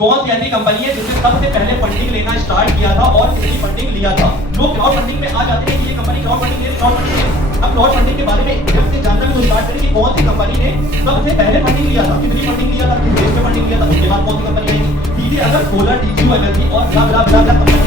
कौन सी ऐसी कंपनी है जिसने सबसे पहले फंडिंग लेना स्टार्ट किया था और कितनी फंडिंग लिया था? लोग क्राउड फंडिंग में आ जाते हैं कि ये कंपनी क्राउड फंडिंग ले, क्राउड फंडिंग ले। अब क्राउड फंडिंग के बारे में जब से जानना भी तो स्टार्ट करें कि कौन सी कंपनी ने सबसे पहले फंडिंग लिया था, कितनी फंडिंग लिया था, किस देश में फंडिंग लिया था, उसके बाद कौन सी कंपनी आई। सीधे अगर सोलर टीचू एनर्जी और ब्ला ब्ला ब्ला ब्ला कंपनी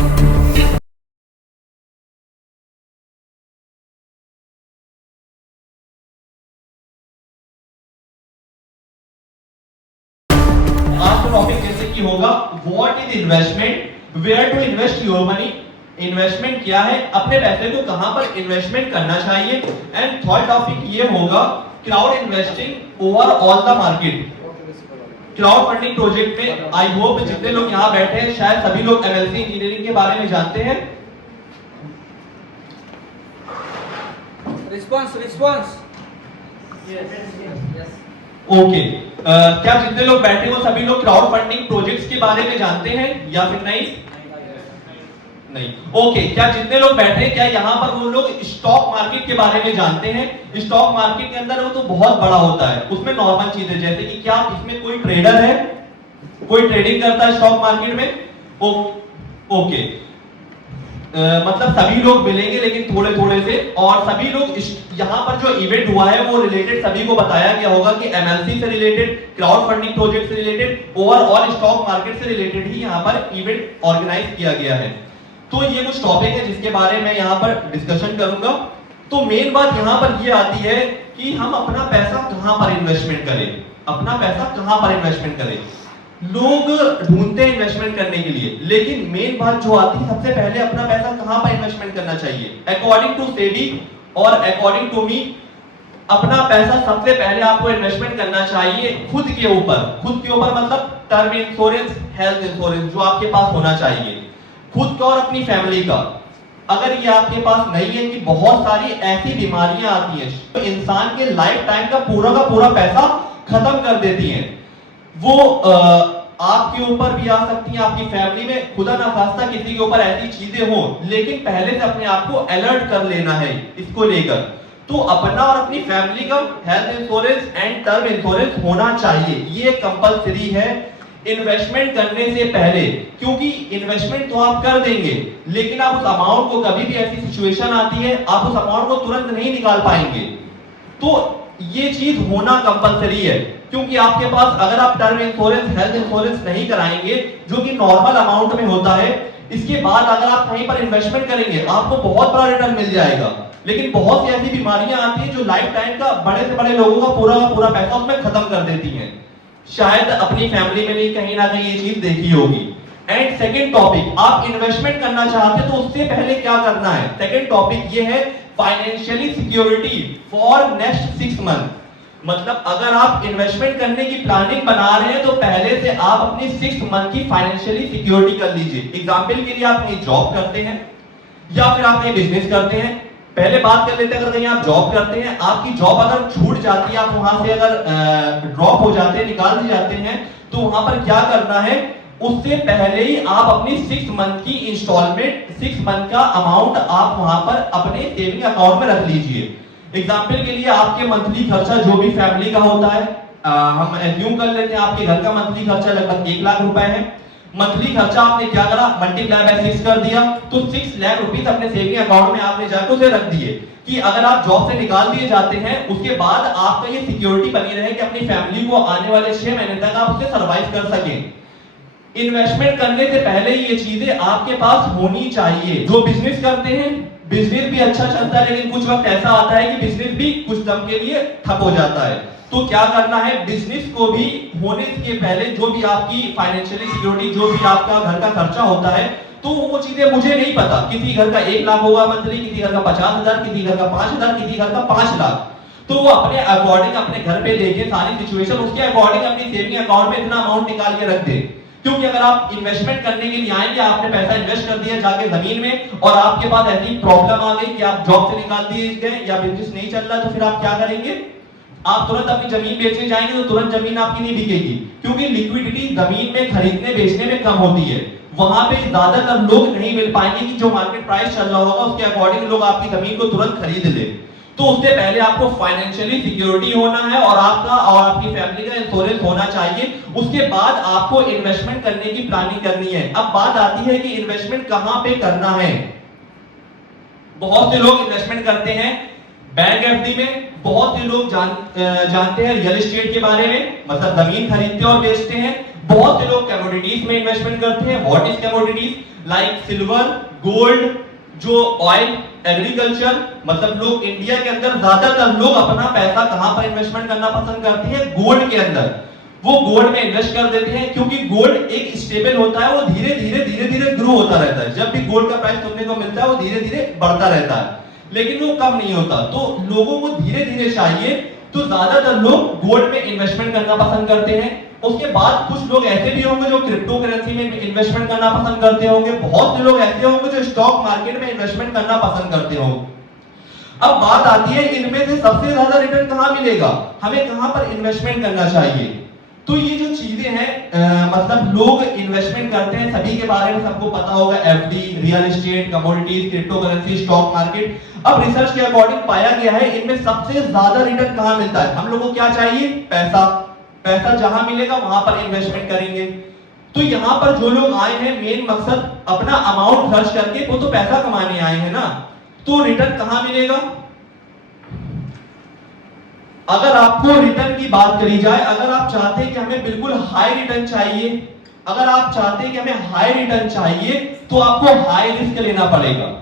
टॉपिक जैसे कि होगा what is investment, where to invest your money. Investment क्या है, अपने पैसे को कहां पर इन्वेस्टमेंट करना चाहिए। एंड थर्ड टॉपिक ये होगा crowd investing over all the market. Crowd funding project में आई होप जितने लोग यहां बैठे हैं शायद सभी लोग एमएलसी इंजीनियरिंग के बारे में जानते हैं। रिस्पांस ओके क्या जितने लोग बैठे हो सभी लोग क्राउड फंडिंग प्रोजेक्ट्स के बारे में जानते हैं या फिर नहीं? नहीं। ओके क्या जितने लोग बैठे हैं क्या यहाँ पर वो लोग स्टॉक मार्केट के बारे में जानते हैं? स्टॉक मार्केट के अंदर वो तो बहुत बड़ा होता है, उसमें नॉर्मल चीजें जैसे कि क्या इसमें कोई ट्रेडर है, कोई ट्रेडिंग करता है स्टॉक मार्केट में? ओके मतलब सभी लोग मिलेंगे लेकिन थोड़े थोड़े से, और सभी लोग यहाँ पर जो इवेंट हुआ है वो रिलेटेड सभी को बताया गया होगा कि एमएलसी से रिलेटेड, क्राउड फंडिंग प्रोजेक्ट से रिलेटेड, ओवरऑल स्टॉक मार्केट से रिलेटेड ही यहाँ पर इवेंट ऑर्गेनाइज किया गया है। तो ये कुछ टॉपिक है जिसके बारे में यहाँ पर डिस्कशन करूंगा। तो मेन बात यहाँ पर ये आती है कि हम अपना पैसा कहाँ पर इन्वेस्टमेंट करें, अपना पैसा कहाँ पर इन्वेस्टमेंट करें। लोग ढूंढते हैं इन्वेस्टमेंट करने के लिए, लेकिन मेन बात जो आती है सबसे पहले अपना पैसा कहां पर इन्वेस्टमेंट करना चाहिए। अकॉर्डिंग टू सेबी और अकॉर्डिंग टू मी अपना पैसा सबसे पहले आपको इन्वेस्टमेंट करना चाहिए खुद के ऊपर। खुद के ऊपर मतलब टर्म इंश्योरेंस, हेल्थ इंश्योरेंस जो आपके पास होना चाहिए, खुद का और अपनी फैमिली का। अगर ये आपके पास नहीं है कि बहुत सारी ऐसी बीमारियां आती हैं तो इंसान के लाइफ टाइम का पूरा पैसा खत्म कर देती हैं। वो आपके ऊपर भी आ सकती हैं, आपकी फैमिली में खुदा ना खास्ता किसी के ऊपर ऐसी चीजें हो, लेकिन पहले से अपने आप को अलर्ट कर लेना है इसको लेकर। तो अपना और अपनी फैमिली का health insurance and term insurance होना चाहिए, ये कंपलसरी है इन्वेस्टमेंट करने से पहले। क्योंकि इन्वेस्टमेंट तो आप कर देंगे लेकिन आप उस अमाउंट को, कभी भी ऐसी सिचुएशन आती है आप उस अमाउंट को तुरंत नहीं निकाल पाएंगे। तो ये चीज होना कंपलसरी है, क्योंकि आपके पास अगर आप टर्म इंश्योरेंस, हेल्थ इंश्योरेंस नहीं कराएंगे जो कि नॉर्मल अमाउंट में होता है, इसके बाद अगर आप कहीं पर इन्वेस्टमेंट करेंगे आपको बहुत बड़ा रिटर्न मिल जाएगा, लेकिन बहुत सी ऐसी बीमारियां आती हैं जो लाइफ टाइम का बड़े से बड़े लोगों का पूरा पैसा उसमें खत्म कर देती हैं। शायद अपनी फैमिली में भी कहीं ना कहीं ये चीज देखी होगी। एंड सेकेंड टॉपिक, आप इन्वेस्टमेंट करना चाहते तो उससे पहले क्या करना है। सेकेंड टॉपिक ये है financially security for next 6 month. मतलब अगर आप इन्वेस्टमेंट करने की प्लानिंग बना रहे हैं तो पहले से आप अपनी 6 मंथ की फाइनेंशियली सिक्योरिटी कर लीजिए। एग्जांपल के लिए आप कहीं जॉब करते हैं या फिर आप कहीं बिजनेस करते हैं। पहले बात कर लेते हैं, अगर कहीं आप जॉब करते हैं, आपकी जॉब अगर छूट जाती है, आप वहां से अगर ड्रॉप हो जाते हैं, निकाल दिए जाते हैं, तो वहां पर क्या करना है, उससे पहले ही आप अपनी 6 मंथ की इंस्टॉलमेंट, 6 मंथ का अमाउंट आप वहां पर अपने सेविंग अकाउंट में रख लीजिए। एग्जाम्पल के लिए आपके मंथली खर्चा जो भी फैमिली का होता है, हम एज्यूम कर लेते हैं आपके घर का मंथली खर्चा लगभग 1 लाख रुपए है। मंथली खर्चा आपने क्या करा, मल्टीप्लाई बाय 6 कर दिया, तो 6 लाख रुपीस अपने सेविंग अकाउंट में आपने जाकर उसे रख दिए कि अगर आप जॉब से निकाल दिए जाते हैं उसके बाद आपका ये सिक्योरिटी बनी रहे कि अपनी फैमिली को आने वाले 6 महीने तक आप उसे सर्वाइव कर सकें। इन्वेस्टमेंट करने से पहले ये चीजें आपके पास होनी चाहिए। जो बिजनेस करते हैं, बिजनेस भी अच्छा चलता है लेकिन कुछ वक्त ऐसा आता है कि बिजनेस भी कुछ दम के लिए ठप हो जाता है। तो क्या करना है, बिजनेस को भी होने के पहले जो भी आपकी फाइनेंशियली सिक्योरिटी, जो भी आपका घर का खर्चा होता है, तो वो चीजें मुझे नहीं पता, किसी घर का 1 लाख होगा मंथली, किसी घर का 50,000, किसी घर का 5,000, किसी घर का 5 लाख। तो वो अपने अकॉर्डिंग अपने घर पे देखे सारी सिचुएशन, उसके अकॉर्डिंग अपनी सेविंग अकाउंट में इतना अमाउंट निकाल के रख दे। क्योंकि अगर आप इन्वेस्टमेंट करने के लिए आएंगे, आपने पैसा इन्वेस्ट कर दिया जाके जमीन में और आपके पास ऐसी प्रॉब्लम आ गई कि आप जॉब से निकाल दिए गए या बिजनेस नहीं चल रहा, तो फिर आप क्या करेंगे, आप तुरंत अपनी जमीन बेचने जाएंगे तो तुरंत जमीन आपकी नहीं बिकेगी, क्योंकि लिक्विडिटी जमीन में खरीदने बेचने में कम होती है। वहां पे ज्यादातर लोग नहीं मिल पाएंगे कि जो मार्केट प्राइस चल रहा होगा उसके अकॉर्डिंग लोग आपकी जमीन को तुरंत खरीद ले। तो उससे पहले आपको फाइनेंशियली सिक्योरिटी होना है और आपका और आपकी फैमिली का इंश्योरेंस होना चाहिए। उसके बाद आपको इन्वेस्टमेंट करने की प्लानिंग करनी है। अब बात आती है कि इन्वेस्टमेंट कहां पे करना है। बहुत से लोग इन्वेस्टमेंट करते हैं बैंक एफडी में, बहुत से लोग जानते हैं रियल एस्टेट के बारे में, मतलब जमीन खरीदते और बेचते हैं। बहुत से लोग कमोडिटीज में इन्वेस्टमेंट करते हैं। What is commodities? Like silver, gold, जो ऑयल, एग्रीकल्चर, मतलब लोग इंडिया के अंदर ज्यादातर लोग अपना पैसा कहां पर इन्वेस्टमेंट करना पसंद करते हैं? गोल्ड के अंदर। वो गोल्ड में इन्वेस्ट कर देते हैं क्योंकि गोल्ड एक स्टेबल होता है, वो धीरे धीरे ग्रो होता रहता है। जब भी गोल्ड का प्राइस सुनने को मिलता है वो धीरे धीरे बढ़ता रहता है, लेकिन वो कम नहीं होता। तो लोगों को धीरे धीरे चाहिए, तो ज्यादातर लोग गोल्ड में इन्वेस्टमेंट करना पसंद करते हैं। उसके बाद कुछ लोग ऐसे भी होंगे जो क्रिप्टो करेंसी में इन्वेस्टमेंट करना पसंद करते होंगे। बहुत से लोग ऐसे होंगे जो स्टॉक मार्केट में इन्वेस्टमेंट करना पसंद करते होंगे। अब बात आती है इनमें से सबसे ज्यादा रिटर्न कहां मिलेगा, हमें कहां पर इन्वेस्टमेंट करना चाहिए। तो ये जो चीजें हैं मतलब लोग इन्वेस्टमेंट करते हैं, सभी के बारे में सबको पता होगा, FD, real estate, commodities, crypto currency, stock market. अब रिसर्च के अकॉर्डिंग पाया गया है इनमें सबसे ज्यादा रिटर्न कहां मिलता है। हम लोगों को क्या चाहिए? पैसा। पैसा जहां मिलेगा वहां पर इन्वेस्टमेंट करेंगे। तो यहां पर जो लोग आए हैं मेन मकसद अपना अमाउंट खर्च करके, वो तो पैसा कमाने आए हैं ना, तो रिटर्न कहां मिलेगा? अगर आपको रिटर्न की बात करी जाए, अगर आप चाहते हैं कि हमें बिल्कुल हाई रिटर्न चाहिए, अगर आप चाहते हैं कि हमें हाई रिटर्न चाहिए, तो आपको हाई रिस्क लेना पड़ेगा।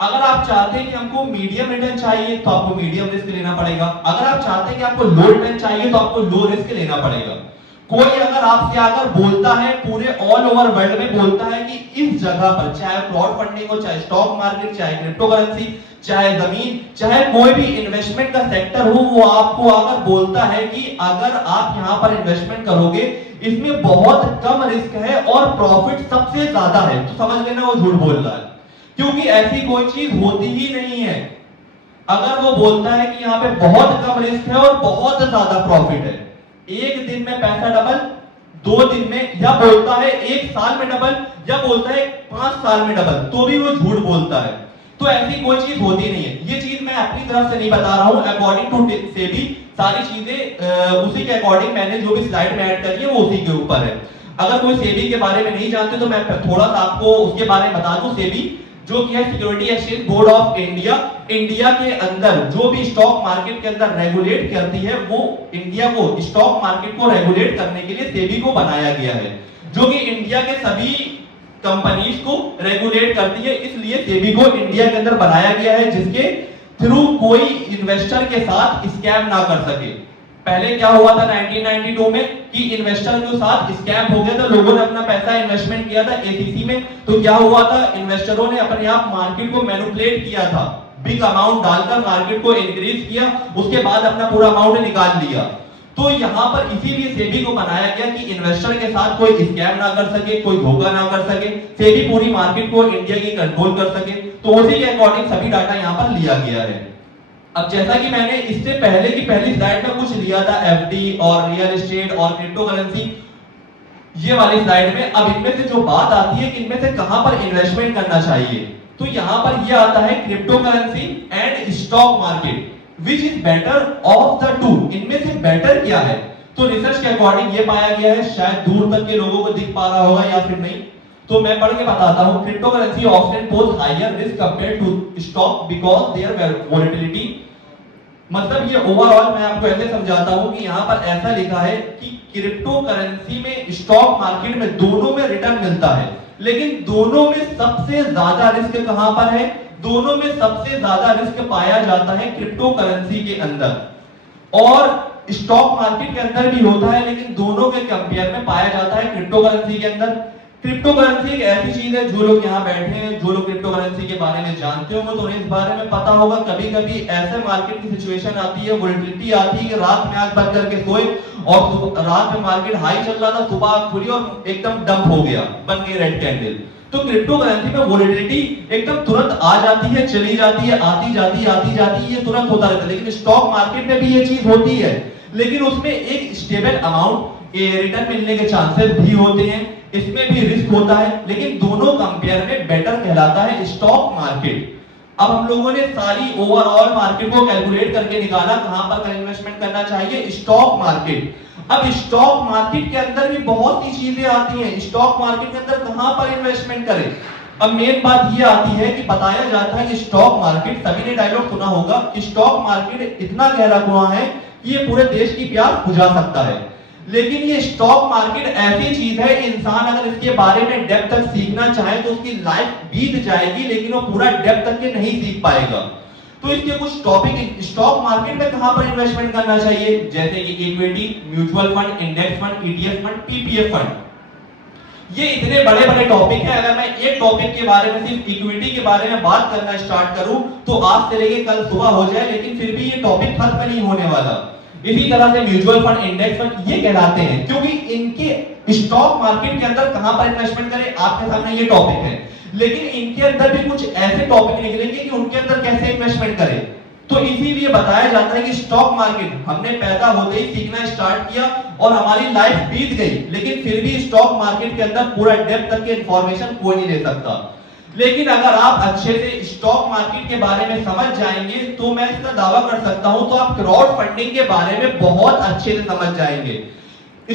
अगर आप चाहते हैं कि हमको मीडियम रिटर्न चाहिए, तो आपको मीडियम रिस्क लेना पड़ेगा। अगर आप चाहते हैं कि आपको लो रिटर्न चाहिए, तो आपको लो रिस्क लेना पड़ेगा। कोई अगर आपसे आकर बोलता है, पूरे ऑल ओवर वर्ल्ड में बोलता है कि इस जगह पर, चाहे क्राउड फंडिंग हो, चाहे स्टॉक मार्केट, चाहे क्रिप्टो करेंसी, चाहे जमीन, चाहे कोई भी इन्वेस्टमेंट का सेक्टर हो, वो आपको आकर बोलता है कि अगर आप यहां पर इन्वेस्टमेंट करोगे, इसमें बहुत कम रिस्क है और प्रॉफिट सबसे ज्यादा है, तो समझ लेना वो झूठ बोल रहा है, क्योंकि ऐसी कोई चीज होती ही नहीं है। अगर वो बोलता है कि यहाँ पे बहुत कम रिस्क है और बहुत ज्यादा प्रॉफिट है, एक दिन में पैसा डबल, 2 दिन में, या बोलता है 1 साल में डबल, या बोलता है 5 साल में डबल, तो भी वो झूठ बोलता है। तो ऐसी कोई चीज होती नहीं है। ये चीज मैं अपनी तरफ से नहीं बता रहा हूं, अकॉर्डिंग टू सेबी सारी चीजें उसी के अकॉर्डिंग मैंने जो भी स्लाइड में ऐड करी है वो उसी के ऊपर है। अगर कोई सेबी के बारे में नहीं जानते तो मैं थोड़ा सा आपको उसके बारे में बता दूं। सेबी जो कि है security exchange board of India, India के अंदर जो भी स्टॉक मार्केट के अंदर रेगुलेट करती है, वो इंडिया को स्टॉक मार्केट को रेगुलेट करने के लिए सेबी को बनाया गया है, जो कि इंडिया के सभी कंपनीज को रेगुलेट करती है। इसलिए सेबी को इंडिया के अंदर बनाया गया है, जिसके थ्रू कोई इन्वेस्टर के साथ स्कैम ना कर सके। पहले क्या हुआ था 1992 में कि इन्वेस्टर के साथ स्कैम हो गया था, लोगों ने अपना पैसा इन्वेस्टमेंट किया था एसीसी में, तो क्या हुआ था, इन्वेस्टरों ने अपने आप मार्केट को मैनिपुलेट किया था, बिग अमाउंट डालकर मार्केट को इंक्रीज किया, उसके बाद अपना पूरा अमाउंट निकाल लिया। तो यहां पर इसीलिए सेबी को बनाया गया कि इन्वेस्टर के साथ कोई स्कैम ना कर सके, कोई धोखा ना कर सके, सेबी पूरी मार्केट को इंडिया की कंट्रोल कर सके। तो उसी के अकॉर्डिंग सभी डाटा यहां पर लिया गया है। अब जैसा कि मैंने इससे पहले की पहली स्लाइड में कुछ लिया था एफडी और रियल एस्टेट और क्रिप्टो करेंसी, ये वाली स्लाइड में, अब इनमें से जो बात आती है कि इनमें से कहां पर इन्वेस्टमेंट करना चाहिए, तो यहां पर ये आता है crypto currency and stock market, which is better of the two, इनमें से बेटर क्या है। तो रिसर्च के अकॉर्डिंग ये पाया गया है, शायद दूर तक के लोगों को दिख पा रहा होगा या फिर नहीं, तो मैं पढ़ के बताता हूं। Crypto currency often pose higher risk compared to stock because their volatility, मतलब ये ओवरऑल मैं आपको ऐसे समझाता हूं कि यहां पर ऐसा लिखा है कि क्रिप्टो करेंसी में, स्टॉक मार्केट में, दोनों में रिटर्न मिलता है, लेकिन दोनों में सबसे ज्यादा रिस्क कहां पर है, दोनों में सबसे ज्यादा रिस्क पाया जाता है क्रिप्टो करेंसी के अंदर, और स्टॉक मार्केट के अंदर भी होता है, लेकिन दोनों के कंपेयर में पाया जाता है क्रिप्टो करेंसी के अंदर। क्रिप्टो करेंसी एक ऐसी चीज है, जो लोग यहाँ बैठे हैं, जो लोग क्रिप्टो करेंसी के बारे में जानते होंगे तो उन्हें इस बारे में पता होगा। कभी कभी ऐसे मार्केट की सिचुएशन आती है, वोलेटिलिटी आती है कि रात में आंख बंद करके सोए और रात में मार्केट हाई चल रहा था, सुबह आंख खुली और एकदम डंप हो गया, बन गई रेड कैंडल। तो क्रिप्टो करेंसी में वोलेटिलिटी एकदम तुरंत आ जाती है, चली जाती है, आती जाती है, आती जाती है, ये तुरंत होता रहता है। लेकिन स्टॉक मार्केट में भी ये चीज होती है, लेकिन उसमें एक स्टेबल अमाउंट रिटर्न मिलने के चांसेस भी होते हैं, इसमें भी रिस्क होता है, लेकिन दोनों कंपेयर में बेटर कहलाता है स्टॉक मार्केट। अब हम लोगों ने सारी ओवरऑल मार्केट को कैलकुलेट करके निकाला कहां पर इन्वेस्टमेंट करना चाहिए, स्टॉक मार्केट। अब स्टॉक मार्केट के अंदर भी बहुत सी चीजें आती हैं, स्टॉक मार्केट के अंदर कहां पर इन्वेस्टमेंट करें। अब मेन बात ये आती है कि बताया जाता है कि स्टॉक मार्केट, सभी ने डायलॉग सुना होगा कि स्टॉक मार्केट इतना गहरा कुआं है कि ये पूरे देश की प्यास बुझा सकता है। लेकिन ये स्टॉक मार्केट ऐसी चीज है, इंसान अगर इसके बारे में डेप्थ तक सीखना चाहे तो उसकी लाइफ बीत जाएगी, लेकिन वो पूरा डेप्थ तक के नहीं सीख पाएगा। तो इसके कुछ टॉपिक, स्टॉक मार्केट में कहां पर इन्वेस्टमेंट करना चाहिए, जैसे कि equity, mutual fund, index fund, ETF fund, PPF fund. ये इतने बड़े बड़े टॉपिक हैं, अगर मैं एक टॉपिक के बारे में, सिर्फ इक्विटी के बारे में बात करना स्टार्ट करूं तो आज से लेके कल सुबह हो जाए, लेकिन फिर भी ये टॉपिक खत्म नहीं होने वाला। इसी तरह से म्यूचुअल फंड, इंडेक्स फंड ये कहलाते हैं, क्योंकि इनके स्टॉक मार्केट के अंदर कहां पर इन्वेस्टमेंट करें, आपके सामने ये टॉपिक है। लेकिन इनके अंदर भी कुछ ऐसे टॉपिक निकलेंगे कि उनके अंदर कैसे इन्वेस्टमेंट करें। तो इसीलिए बताया जाता है कि स्टॉक मार्केट हमने पैदा होते ही सीखना स्टार्ट किया और हमारी लाइफ बीत गई, लेकिन फिर भी स्टॉक मार्केट के अंदर पूरा डेप्थ तक की इंफॉर्मेशन कोई नहीं ले सकता। लेकिन अगर आप अच्छे से स्टॉक मार्केट के बारे में समझ जाएंगे तो मैं इसका दावा कर सकता हूं, तो आप क्राउड फंडिंग के बारे में बहुत अच्छे से समझ जाएंगे।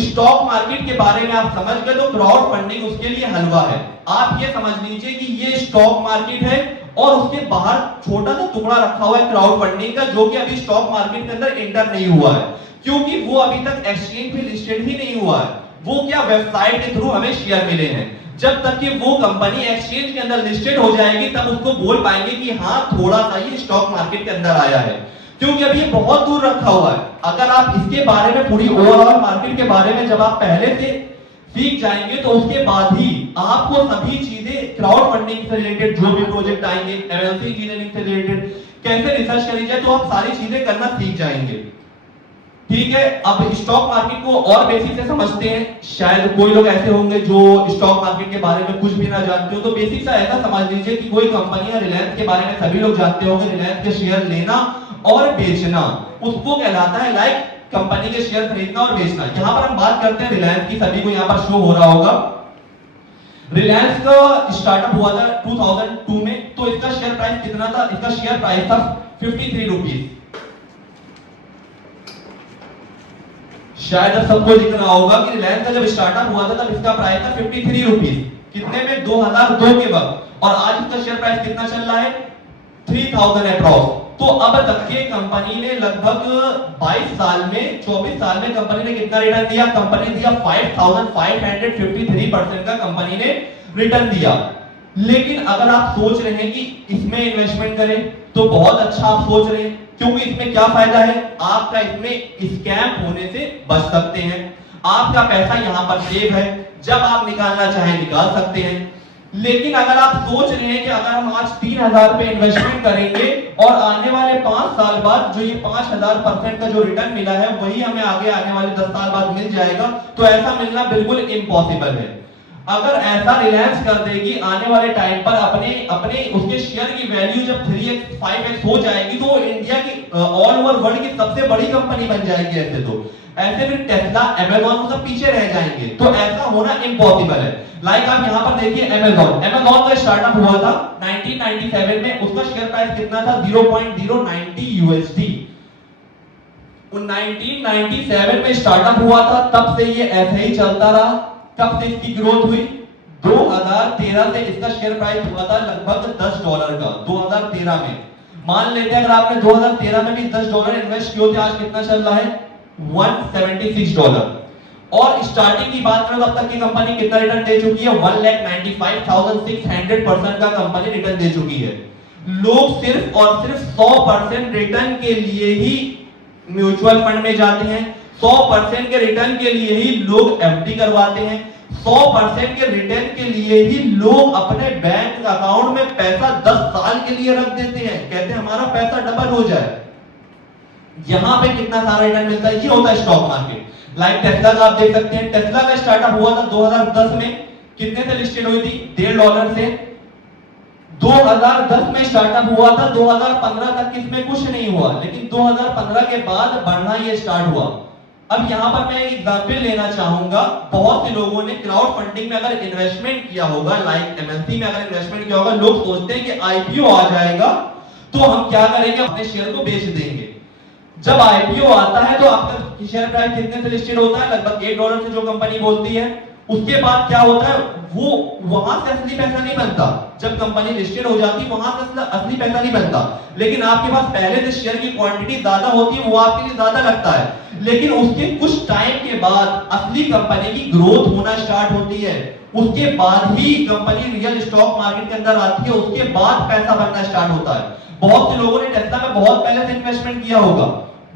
स्टॉक मार्केट के बारे में आप समझ गए तो क्राउड फंडिंग उसके लिए हलवा है। आप ये समझ लीजिए कि ये स्टॉक मार्केट है और उसके बाहर छोटा सा टुकड़ा रखा हुआ है क्राउड फंडिंग का, जो कि अभी स्टॉक मार्केट के अंदर एंटर नहीं हुआ है, क्योंकि वो अभी तक एक्सचेंज पे लिस्टेड ही नहीं हुआ है। वो क्या वेबसाइट के थ्रू हमें शेयर मिले हैं। जब तक कि वो कंपनी एक्सचेंज के अंदर लिस्टेड हो जाएगी तब उसको बोल पाएंगे कि हाँ थोड़ा सा ये स्टॉक मार्केट के अंदर आया है, क्योंकि अभी ये बहुत दूर रखा हुआ है। अगर आप इसके बारे में, पूरी ओवरऑल मार्केट के बारे में जब आप पहले से सीख जाएंगे तो उसके बाद ही आपको सभी चीजें क्राउड फंडिंग से रिलेटेड जो भी प्रोजेक्ट आएंगे, एमएलसी इंजीनियरिंग से रिलेटेड कैसे रिसर्च करी जाए, तो आप सारी चीजें करना सीख जाएंगे। ठीक है, अब स्टॉक मार्केट को और बेसिक से समझते हैं। शायद कोई लोग ऐसे होंगे जो स्टॉक मार्केट के बारे में कुछ भी ना जानते हो, तो बेसिक सा ऐसा समझ लीजिए कि कोई कंपनी है, रिलायंस के बारे में सभी लोग जानते होंगे, रिलायंस के शेयर लेना और बेचना उसको कहलाता है, लाइक कंपनी के शेयर खरीदना और बेचना। यहां पर हम बात करते हैं रिलायंस की, सभी को यहां पर शो हो रहा होगा। रिलायंस का स्टार्टअप हुआ था 2002 में, तो इसका शेयर प्राइस कितना था, इसका शेयर प्राइस था 53 रुपीस। शायद सबको दिख रहा होगा कि रिलायंस का जब स्टार्टअप हुआ था तब इसका प्राइस था 53 रुपीस, कितने में, 2002 के वक्त। और आज इसका शेयर प्राइस कितना चल रहा है, 3000 अप्रॉक्स। तो अब तक के कंपनी ने लगभग 22 साल में, 24 साल में कंपनी ने कितना रिटर्न दिया, कंपनी दिया 5553% का कंपनी ने रिटर्न दिया। लेकिन अगर आप सोच रहे हैं कि इसमें इन्वेस्टमेंट करें तो बहुत अच्छा आप सोच रहे हैं, क्योंकि इसमें क्या फायदा है, आपका इसमें स्कैम होने से बच सकते हैं, आपका पैसा यहां पर सेव है, जब आप निकालना चाहें निकाल सकते हैं। लेकिन अगर आप सोच रहे हैं कि अगर हम आज 3000 पे इन्वेस्टमेंट करेंगे और आने वाले 5 साल बाद जो ये 5000% का जो रिटर्न मिला है वही हमें आगे आने वाले 10 साल बाद मिल जाएगा, तो ऐसा मिलना बिल्कुल इम्पॉसिबल है। अगर ऐसा रिलायंस कर देगी आने वाले टाइम पर अपने उसके शेयर की वैल्यू जब 3x 5x हो जाएगी तो इंडिया की ऑल ओवर वर्ल्ड की सबसे बड़ी कंपनी बन जाएगी। ऐसे फिर टेस्ला, अमेज़न सब पीछे रह जाएंगे, तो ऐसा होना इम्पॉसिबल है। लाइक आप यहां पर देखिए अमेज़न का स्टार्टअप हुआ था 1997 में, उसका शेयर प्राइस कितना था, 0.090 यूएसडी। 1997 में स्टार्टअप हुआ था, तब से ये ऐसे ही चलता रहा। कब से इसकी ग्रोथ हुई, 2013 से इसका शेयर प्राइस हुआ था लगभग $10 का, 2013 में। मान लेते हैं अगर आपने 2013 में भी $10 इन्वेस्ट किए थे, आज कितना चल रहा है, $176। और स्टार्टिंग की बात करें तो अब तक की कंपनी कितना रिटर्न दे चुकी है, 1,95,600% का कंपनी रिटर्न दे चुकी है। लोग सिर्फ और सिर्फ 100% रिटर्न के लिए ही म्यूचुअल फंड में जाते हैं, 100% के रिटर्न के लिए ही लोग एफडी करवाते हैं, 100% के रिटर्न के लिए ही लोग अपने बैंक अकाउंट में पैसा 10 साल के लिए रख देते हैं, कहते हैं हमारा पैसा डबल हो जाए। यहां पे कितना सारा रिटर्न मिलता है, ये होता है स्टॉक मार्केट। लाइक टेस्ला का आप देख सकते हैं, टेस्ला का स्टार्टअप हुआ था 2010 में, कितने से लिस्टेड हुई थी, $1.5 से। 2010 में स्टार्टअप हुआ था, 2015 तक इसमें कुछ नहीं हुआ, लेकिन 2015 के बाद बढ़ना ये स्टार्ट हुआ। अब यहां पर मैं एक एग्जांपल लेना चाहूंगा, बहुत से लोगों ने क्राउड फंडिंग में अगर इन्वेस्टमेंट किया होगा, लाइक एमएनसी में अगर इन्वेस्टमेंट किया होगा, लोग सोचते हैं कि आईपीओ आ जाएगा तो हम क्या करेंगे, अपने शेयर को बेच देंगे। जब आईपीओ आता है तो आपका शेयर प्राइस कितने से लिस्टेड होता है, लगभग $1 से जो कंपनी बोलती है। उसके बाद क्या होता है, वो वहां से असली पैसा नहीं बनता। जब कंपनी लिस्टेड हो जाती है वहां से असली पैसा नहीं बनता, लेकिन आपके पास पहले से शेयर की क्वांटिटी ज्यादा होती है, वो आपके लिए ज्यादा लगता है। लेकिन उसके कुछ टाइम के बाद असली कंपनी की ग्रोथ होना स्टार्ट होती है, उसके बाद ही कंपनी रियल स्टॉक मार्केट के अंदर आती है, उसके बाद पैसा बनना स्टार्ट होता है। बहुत से लोगों ने टेस्ला में बहुत पहले से इन्वेस्टमेंट किया होगा,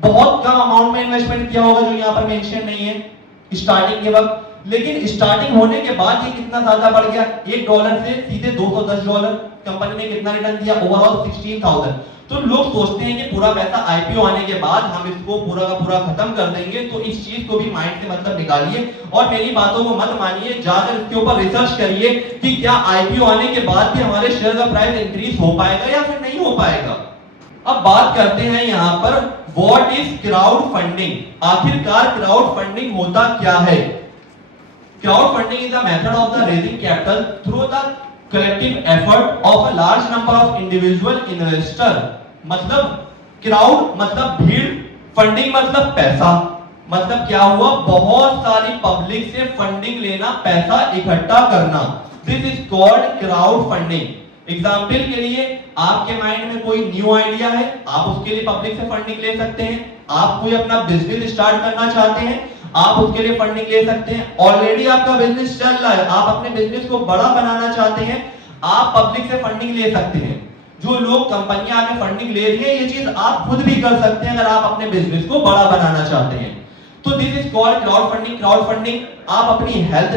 बहुत कम अमाउंट में इन्वेस्टमेंट किया होगा जो यहाँ पर मेंशन नहीं है स्टार्टिंग के वक्त, लेकिन स्टार्टिंग होने के बाद ये कितना ज्यादा बढ़ गया, $1 से सीधे $210। कंपनी ने कितना रिटर्न दिया, ओवरऑल 16,000। तो लोग सोचते हैं कि पूरा पैसा आईपीओ आने के बाद हम इसको पूरा का पूरा खत्म कर देंगे, तो इस चीज को भी माइंड से मतलब निकालिए और मेरी बातों को मत मानिए, जाकर इसके ऊपर रिसर्च करिए कि क्या आईपीओ आने के बाद भी हमारे शेयर का प्राइस इंक्रीज हो पाएगा या फिर नहीं हो पाएगा। अब बात करते हैं यहाँ पर व्हाट इज क्राउड फंडिंग। आखिरकार क्राउड फंडिंग होता क्या है। Crowd funding is the method of the raising capital through the collective effort of a large number of individual investor. मतलब क्राउड मतलब भीड़, फंडिंग मतलब पैसा। मतलब क्या हुआ, बहुत सारी पब्लिक से फंडिंग लेना, पैसा इकट्ठा करना। This is called crowd funding. Example के लिए आपके माइंड में कोई न्यू आइडिया है, आप उसके लिए पब्लिक से फंडिंग ले सकते हैं। आप कोई अपना बिजनेस स्टार्ट करना चाहते हैं, आप उसके लिए फंडिंग ले सकते हैं। ऑलरेडी आपका बिजनेस चल रहा है, आप अपने बिजनेस को बड़ा बनाना चाहते हैं, आप पब्लिक से फंडिंग ले सकते हैं। जो लोग कंपनियां आगे फंडिंग ले रही है, ये चीज आप खुद भी कर सकते हैं अगर आप अपने बिजनेस को बड़ा बनाना चाहते हैं। तो this is called crowd funding. Crowd funding आप अपनी हेल्थ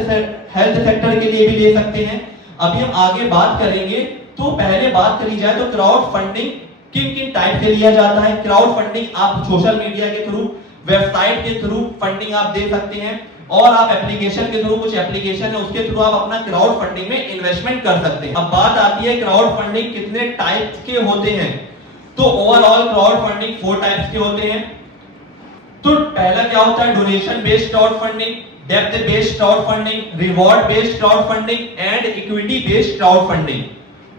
सेक्टर के लिए भी ले सकते हैं। अभी हम आगे बात करेंगे, तो पहले बात करी जाए तो क्राउड फंडिंग किन किन टाइप से लिया जाता है। क्राउड फंडिंग आप सोशल मीडिया के थ्रू, वेबसाइट के थ्रू फंडिंग आप दे सकते हैं, और आप एप्लीकेशन के थ्रू, कुछ एप्लीकेशन है उसके थ्रू आप अपना क्राउड फंडिंग में इन्वेस्टमेंट कर सकते हैं। अब बात आती है क्राउड फंडिंग कितने टाइप के होते हैं। तो ओवरऑल क्राउड फंडिंग 4 टाइप्स के होते हैं। तो पहला क्या होता है, donation based crowd funding, depth based crowd funding, reward based crowd funding and equity based crowd funding.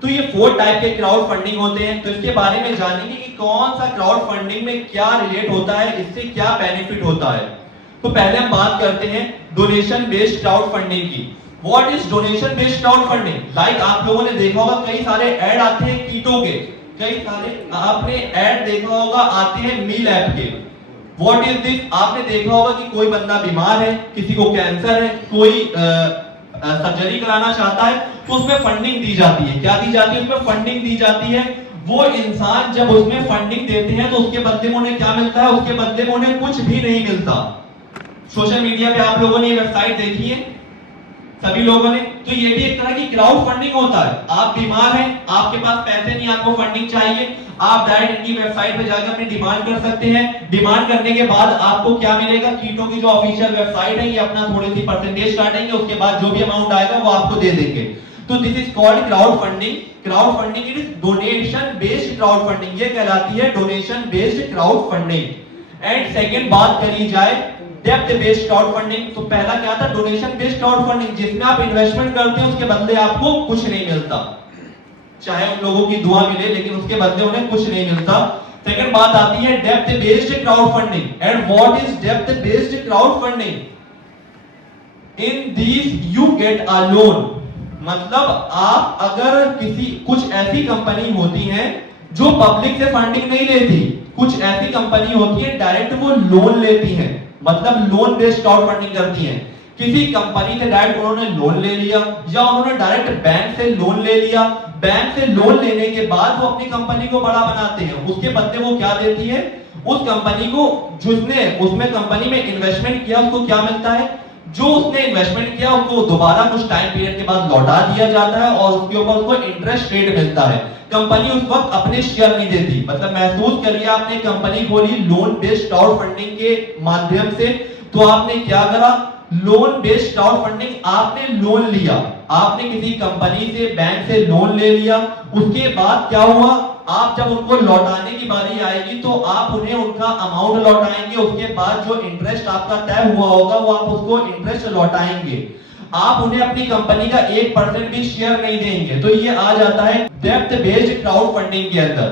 तो ये 4 टाइप के क्राउड फंडिंग होते हैं। तो इसके बारे में जानेंगे कि कौन सा क्राउड फंडिंग में क्या रिलेट होता है, इससे क्या बेनिफिट होता है। तो पहले हम बात करते हैं डोनेशन बेस्ड क्राउड फंडिंग की। What is donation based crowd funding. Like आप लोगों ने देखा होगा कई सारे ऐड आते हैं कीटो के, कई सारे आपने ऐड देखा होगा आते हैं मील ऐप के। व्हाट इज दिस, आपने देखा होगा कि कोई बंदा बीमार है, किसी को कैंसर है, कोई सर्जरी कराना चाहता है, तो उसमें फंडिंग दी जाती है। क्या दी जाती है, उसमें फंडिंग दी जाती है। वो इंसान जब उसमें फंडिंग देते हैं तो उसके बदले में उन्हें क्या मिलता है, उसके बदले में उन्हें कुछ भी नहीं मिलता। सोशल मीडिया पे आप लोगों ने ये वेबसाइट देखी है सभी लोगों ने, तो ये भी एक तरह की क्राउड फंडिंग होता है। आप बीमार हैं, आपके पास पैसे नहीं, आपको फंडिंग चाहिए, आप डायरेक्ट इनकी वेबसाइट पे जाकर अपनी डिमांड कर सकते हैं। डिमांड करने के बाद आपको क्या मिलेगा, कीटो की जो ऑफिशियल वेबसाइट है ये अपना थोड़ी सी परसेंटेज काटेंगे, उसके बाद जो भी अमाउंट आएगा वो आपको दे देंगे। तो this is called crowd funding. Crowd funding it is donation based crowd funding, ये कहलाती है donation based crowd funding. And second बात करी जाए डेप्थ बेस्ड क्राउड फंडिंग। तो पहला क्या था, डोनेशन बेस्ड क्राउड फंडिंग, जिसमें आप इन्वेस्टमेंट करते हैं उसके बदले आपको कुछ नहीं मिलता, चाहे उन लोगों की दुआ मिले लेकिन उसके बदले उन्हें कुछ नहीं मिलता। सेकंड बात आती है depth based crowd funding. And what is depth based crowd funding, in this you get a loan. मतलब आप अगर किसी, कुछ ऐसी कंपनी होती हैं जो पब्लिक से फंडिंग नहीं लेती, कुछ ऐसी कंपनी होती है डायरेक्ट वो लोन लेती हैं, मतलब लोन बेस्ड क्राउड फंडिंग करती हैं। किसी कंपनी से डायरेक्ट उन्होंने लोन ले लिया या उन्होंने डायरेक्ट बैंक से लोन ले लिया। बैंक से लोन लेने के बाद वो अपनी कंपनी को बड़ा बनाते हैं, उसके बदले वो क्या देती है, उस कंपनी को, जिसने उसमें कंपनी में इन्वेस्टमेंट किया उसको क्या मिलता है, जो उसने इन्वेस्टमेंट किया उसको दोबारा कुछ टाइम पीरियड के बाद लौटा दिया जाता है और उसके ऊपर उसको इंटरेस्ट रेट मिलता है। कंपनी उस वक्त अपने शेयर नहीं देती। मतलब महसूस करिए आपने कंपनी खोली लोन बेस्ड क्राउड फंडिंग के माध्यम से, तो आपने क्या करा, लोन बेस्ड क्राउड फंडिंग, आपने लोन लिया, आपने किसी कंपनी से, बैंक से लोन ले लिया। उसके बाद क्या हुआ, आप जब उनको लौटाने की बारी आएगी तो आप उन्हें उनका अमाउंट लौटाएंगे, उसके बाद जो इंटरेस्ट आपका तय हुआ होगा वो आप उसको इंटरेस्ट लौटाएंगे। आप उन्हें अपनी कंपनी का 1% भी शेयर नहीं देंगे। तो ये आ जाता है डेप्थ बेस्ड क्राउड फंडिंग के अंदर।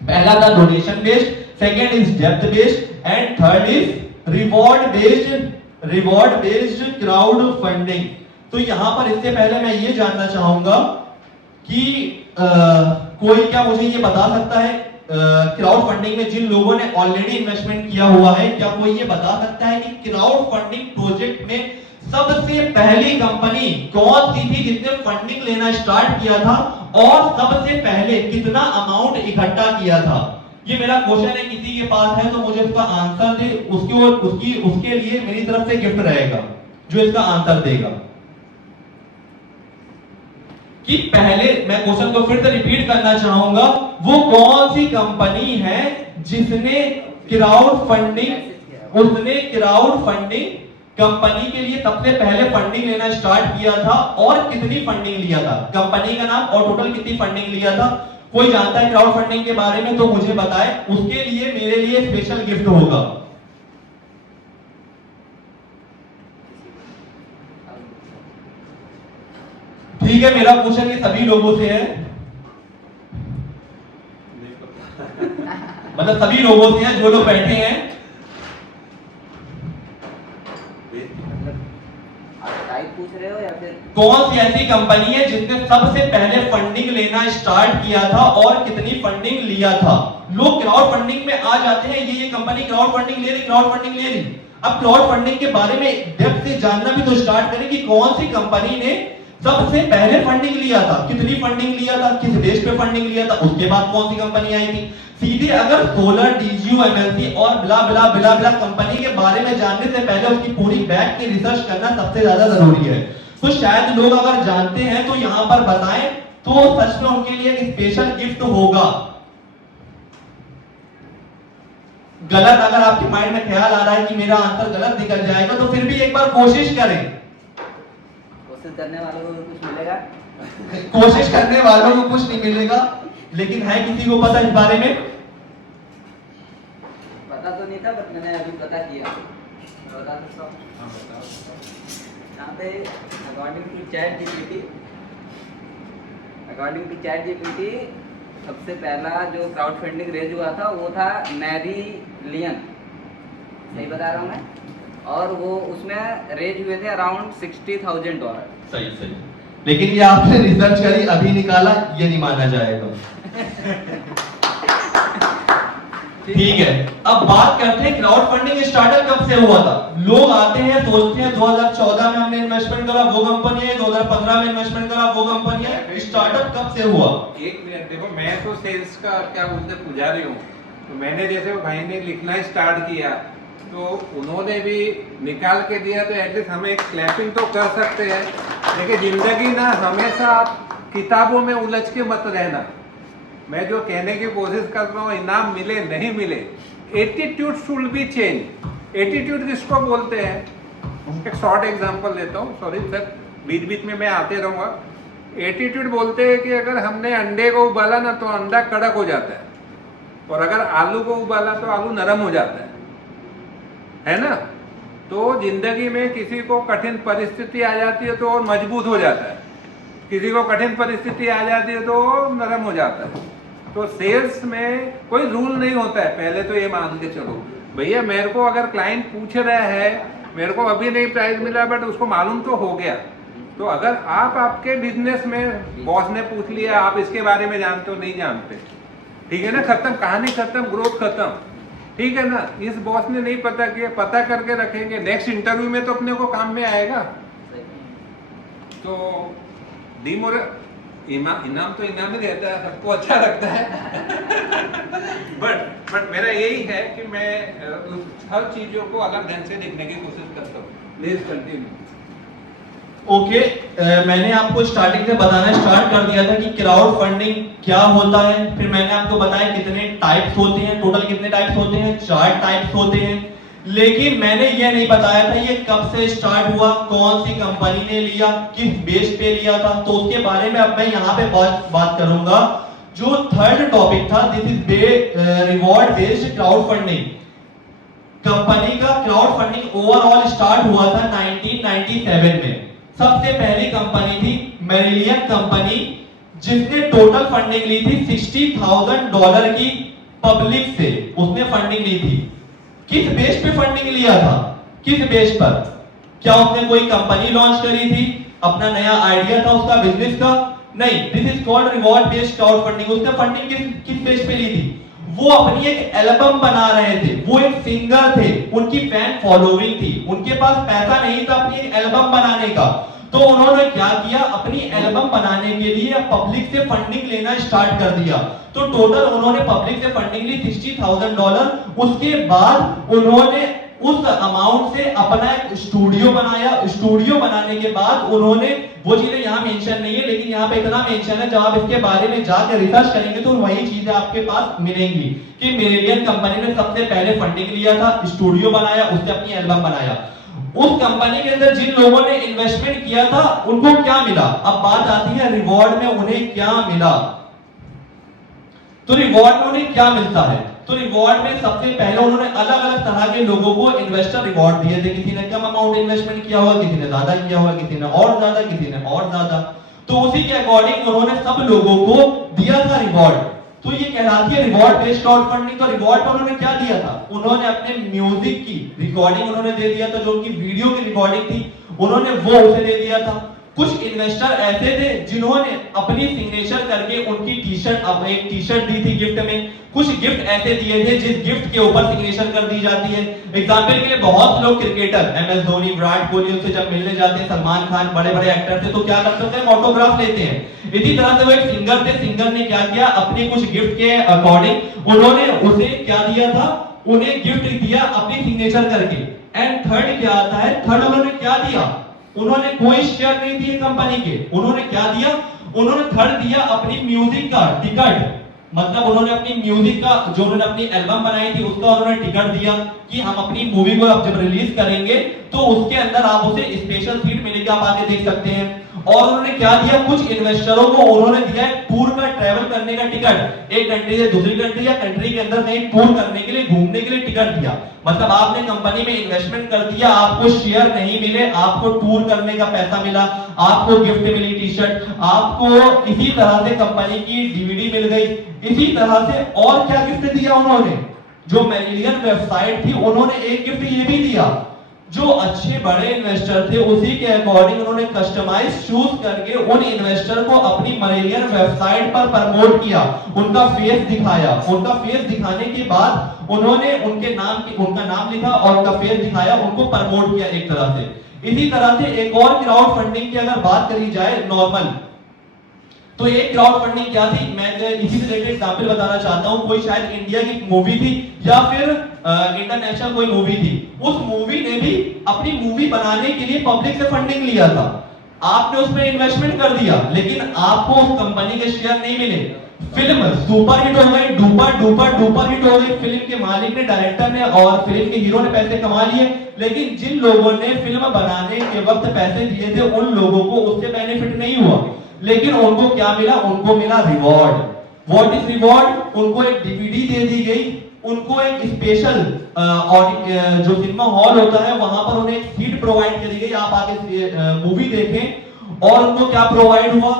पहला था donation based, second is depth based and third is reward based crowd funding. तो यहां पर इससे पहले मैं ये जानना चाहूंगा कि कोई क्या मुझे ये बता सकता है क्राउड फंडिंग में जिन लोगों ने ऑलरेडी इन्वेस्टमेंट किया हुआ है, क्या कोई ये बता सकता है कि क्राउड फंडिंग प्रोजेक्ट में सबसे पहली कंपनी कौन सी थी जिसने फंडिंग लेना स्टार्ट किया था और सबसे पहले कितना अमाउंट इकट्ठा किया था? ये मेरा क्वेश्चन है, किसी के पास है तो मुझे उसका आंसर दे, उसके लिए मेरी तरफ से गिफ्ट रहेगा जो इसका आंसर देगा। कि पहले मैं क्वेश्चन को फिर से रिपीट करना चाहूंगा, वो कौन सी कंपनी है जिसने क्राउड फंडिंग कंपनी के लिए सबसे पहले फंडिंग लेना स्टार्ट किया था और कितनी फंडिंग लिया था, कंपनी का नाम और टोटल कितनी फंडिंग लिया था? कोई जानता है क्राउड फंडिंग के बारे में तो मुझे बताए, उसके लिए मेरे लिए स्पेशल गिफ्ट होगा। ठीक है, मेरा क्वेश्चन ये सभी लोगों से है, मतलब सभी लोगों से है जो लोग बैठे हैं। पूछ रहे हो या फिर कौन सी ऐसी कंपनी है जिसने सबसे पहले फंडिंग लेना स्टार्ट किया था और कितनी फंडिंग लिया था? लोग क्राउड फंडिंग में आ जाते हैं, ये कंपनी क्राउड फंडिंग ले रही। अब क्राउड फंडिंग के बारे में डेप्थ से जानना भी तो स्टार्ट करें कि कौन सी कंपनी ने सबसे पहले फंडिंग लिया था, कितनी फंडिंग लिया था, किस बेस पे फंडिंग लिया था, उसके बाद कौन सी कंपनी आई थी। सीधे अगर सोलर, डीजीयू, एमएलसी और बिला बिला बिला बिला कंपनी के बारे में जानने से पहले उसकी पूरी बैक की रिसर्च करना सबसे ज्यादा जरूरी है। तो शायद लोग अगर जानते हैं तो यहां पर बताएं, तो सच में उनके लिए एक स्पेशल गिफ्ट होगा। गलत अगर आपके माइंड में ख्याल आ रहा है कि मेरा आंसर गलत निकल जाएगा तो फिर भी एक बार कोशिश करें। कोशिश करने वालों को कुछ मिलेगा? कोशिश करने वालों को कुछ नहीं मिलेगा, लेकिन है किसी को पता इस बारे में? पता तो नहीं था, बट मैंने अभी पता किया। बता सकता हूँ यहाँ पे अकॉर्डिंग टू चैट जीपीटी सबसे पहला जो क्राउड फंडिंग रेज हुआ था वो था मैरिलियन, सही बता रहा हूँ मैं, और वो उसमें रेज हुए थे अराउंड $60,000। सही। लेकिन ये आपने रिसर्च करी अभी निकाला, ये नहीं माना जाएगा। ठीक है, अब बात करते हैं क्राउड फंडिंग स्टार्टअप कब से हुआ था। लोग आते हैं सोचते हैं 2014 में हमने इन्वेस्टमेंट करा वो कंपनी है, 2015 में इन्वेस्टमेंट करा वो कंपनी है। स्टार्टअप कब से हुआ? एक मिनट देखो, मैं तो सेल्स का क्या बोलते पुजारी हूँ, तो मैंने जैसे वो भाई ने लिखना स्टार्ट किया तो उन्होंने भी निकाल के दिया, तो एटलीस्ट हमें एक क्लैपिंग तो कर सकते हैं। लेकिन जिंदगी ना हमेशा किताबों में उलझ के मत रहना। मैं जो कहने की कोशिश कर रहा हूँ, इनाम मिले नहीं मिले, attitude should be change. Attitude किसको बोलते हैं? एक शॉर्ट एग्जांपल लेता हूँ, सॉरी सर, बीच बीच में मैं आते रहूँगा। एटीट्यूड बोलते हैं कि अगर हमने अंडे को उबाला ना तो अंडा कड़क हो जाता है, और अगर आलू को उबाला तो आलू नरम हो जाता है ना। तो जिंदगी में किसी को कठिन परिस्थिति आ जाती है तो मजबूत हो जाता है, किसी को कठिन परिस्थिति आ जाती है तो नरम हो जाता है। तो सेल्स में कोई रूल नहीं होता है, पहले तो ये मान के चलो भैया, मेरे को अगर क्लाइंट पूछ रहा है, मेरे को अभी नहीं प्राइस मिला बट उसको मालूम तो हो गया, तो अगर आप आपके बिजनेस में बॉस ने पूछ लिया, आप इसके बारे में जानते हो नहीं जानते, ठीक है ना, खत्म, कहानी खत्म, ग्रोथ खत्म, ठीक है ना। इस बॉस ने नहीं पता किया, पता करके रखेंगे, नेक्स्ट इंटरव्यू में तो अपने को काम में आएगा। तो इनाम तो इनाम ही रहता है, सबको अच्छा लगता है। बट मेरा यही है कि मैं हर चीजों को अलग ढंग से देखने की कोशिश करता हूँ। Please continue. ओके, मैंने आपको स्टार्टिंग से बताना स्टार्ट कर दिया था कि क्राउड फंडिंग क्या होता है, फिर मैंने आपको बताया कितने टाइप्स होते हैं, टोटल कितने टाइप्स होते हैं, 4 टाइप्स होते हैं। लेकिन मैंने ये नहीं बताया था ये कब से स्टार्ट हुआ, कौन सी कंपनी ने लिया, किस बेस पे लिया था, तो उसके बारे में अब मैं यहाँ पे बात करूंगा। जो थर्ड टॉपिक था, this is reward based crowd funding. Company का क्राउड फंडिंग ओवरऑल स्टार्ट हुआ था 1997 में। सबसे पहली कंपनी थी मैरिलियन कंपनी, जिसने टोटल फंडिंग ली थी $60,000 की पब्लिक से उसने फंडिंग ली थी। किस बेस पे फंडिंग लिया था, किस बेस पर? क्या उसने कोई कंपनी लॉन्च करी थी, अपना नया आइडिया था उसका बिजनेस का? नहीं, this is called reward based crowd funding. उसने फंडिंग किस बेस पे ली थी? वो अपनी एक एल्बम बना रहे थे, वो एक सिंगर थे, उनकी फैन फॉलोइंग थी, उनके पास पैसा नहीं था अपनी एक एल्बम बनाने का। तो उन्होंने क्या किया, अपनी एल्बम बनाने के लिए पब्लिक से फंडिंग लेना स्टार्ट कर दिया। तो टोटल उन्होंने पब्लिक से फंडिंग ली $60,000। उसके बाद उन्होंने उस अमाउंट से अपना एक स्टूडियो बनाया। स्टूडियो बनाने के बाद उन्होंने, वो चीजें यहाँ मेंशन नहीं है लेकिन यहाँ पे इतना मेंशन है, जब आप इसके बारे में जाकर रिसर्च करेंगे तो वही चीजें आपके पास मिलेंगी कि मेरेलियन कंपनी ने सबसे पहले फंडिंग लिया था, स्टूडियो बनाया, उससे अपनी एल्बम बनाया। उस कंपनी के अंदर जिन लोगों ने इन्वेस्टमेंट किया था उनको क्या मिला? अब बात आती है रिवॉर्ड में उन्हें क्या मिला। तो रिवॉर्ड में उन्हें क्या मिलता है? तो रिवॉर्ड में सबसे पहले उन्होंने अलग अलग तरह के लोगों को इन्वेस्टर रिवॉर्ड दिए थे। किसी ने कम अमाउंट इन्वेस्टमेंट किया हुआ, किसी ने ज्यादा किया हुआ, किसी ने और ज्यादा, किसी ने और ज्यादा। तो उसी के अकॉर्डिंग उन्होंने सब लोगों को दिया था रिवॉर्ड। तो ये कहलाती है रिवॉर्ड बेस्ड क्राउड फंडिंग। तो रिवॉर्ड पर उन्होंने क्या दिया था? उन्होंने अपने म्यूजिक की रिकॉर्डिंग उन्होंने दे दिया था, जो उनकी वीडियो की रिकॉर्डिंग थी उन्होंने वो उसे दे दिया था। कुछ इन्वेस्टर ऐसे थे जिन्होंने अपनी सिग्नेचर करके उनकी एक टी शर्ट दी थी गिफ्ट में। कुछ गिफ्ट ऐसे दिए थे जिस गिफ्ट के ऊपर सिग्नेचर कर दी जाती है। एग्जांपल के लिए बहुत लोग क्रिकेटर MS धोनी, विराट कोहली उनसे जब मिलने जाते हैं, सलमान खान, बड़े बड़े एक्टर थे, तो क्या करते हैं, ऑटोग्राफ लेते हैं। इसी तरह से वो एक सिंगर थे, सिंगर ने क्या किया, अपने कुछ गिफ्ट के अकॉर्डिंग उन्होंने उसे क्या दिया था, उन्हें गिफ्ट दिया अपनी सिग्नेचर करके। एंड थर्ड क्या आता है, थर्ड उन्होंने क्या दिया, उन्होंने कोई शेयर नहीं दिए कंपनी के। उन्होंने क्या दिया, उन्होंने थर्ड दिया अपनी म्यूजिक का टिकट। मतलब उन्होंने अपनी म्यूजिक का, जो उन्होंने अपनी एल्बम बनाई थी उसका उन्होंने टिकट दिया कि हम अपनी मूवी को अब जब रिलीज करेंगे तो उसके अंदर आप उसे स्पेशल सीट मिलेगी, आप आके देख सकते हैं। और उन्होंने क्या दिया, कुछ इन्वेस्टरों को उन्होंने दिया है टूर का, ट्रैवल करने का टिकट, एक कंट्री से दूसरी कंट्री या कंट्री के अंदर कहीं टूर करने के लिए, घूमने के लिए टिकट दिया। मतलब आपने कंपनी में इन्वेस्टमेंट कर दिया, आपको शेयर नहीं मिले, आपको टूर करने का पैसा मिला, आपको गिफ्ट मिली टी शर्ट, आपको इसी तरह से कंपनी की DVD मिल गई। इसी तरह से और क्या गिफ्ट दिया उन्होंने, जो मेरिलियन वेबसाइट थी उन्होंने एक गिफ्ट ये भी दिया, जो अच्छे बड़े इन्वेस्टर थे उसी के अकॉर्डिंग उन्होंने कस्टमाइज शूज करके उन इन्वेस्टर को अपनी मेरिलियन वेबसाइट पर प्रमोट किया, उनका फेस दिखाया। उनका फेस दिखाने के बाद उन्होंने उनका नाम लिखा और उनका फेस दिखाया, उनको प्रमोट किया एक तरह से। इसी तरह से एक और क्राउड फंडिंग की अगर बात करी जाए नॉर्मल, तो एक क्राउड फंडिंग क्या थी, मैं इसी से रिलेटेड एग्जांपल बताना चाहता हूं। कोई शायद इंडिया की मूवी थी या फिर इंटरनेशनल कोई मूवी थी, उस मूवी ने भी अपनी मूवी बनाने के लिए पब्लिक से फंडिंग लिया था। आपने उसमें इन्वेस्टमेंट कर दिया लेकिन आपको उस कंपनी के शेयर नहीं मिले। फिल्म सुपर हिट हो गई, डुपर हिट हो गई, फिल्म के मालिक ने, डायरेक्टर ने और फिल्म के हीरो ने पैसे कमा लिए, लेकिन जिन लोगों ने फिल्म बनाने के वक्त पैसे दिए थे उन लोगों को उससे बेनिफिट नहीं हुआ। लेकिन उनको क्या मिला, उनको मिला रिवॉर्ड। व्हाट इज रिवॉर्ड, उनको एक DVD दे दी गई, उनको एक स्पेशल जो सिनेमा हॉल होता है वहां पर उन्हें एक सीट प्रोवाइड करी गई, आप आके मूवी देखें। और उनको क्या प्रोवाइड हुआ,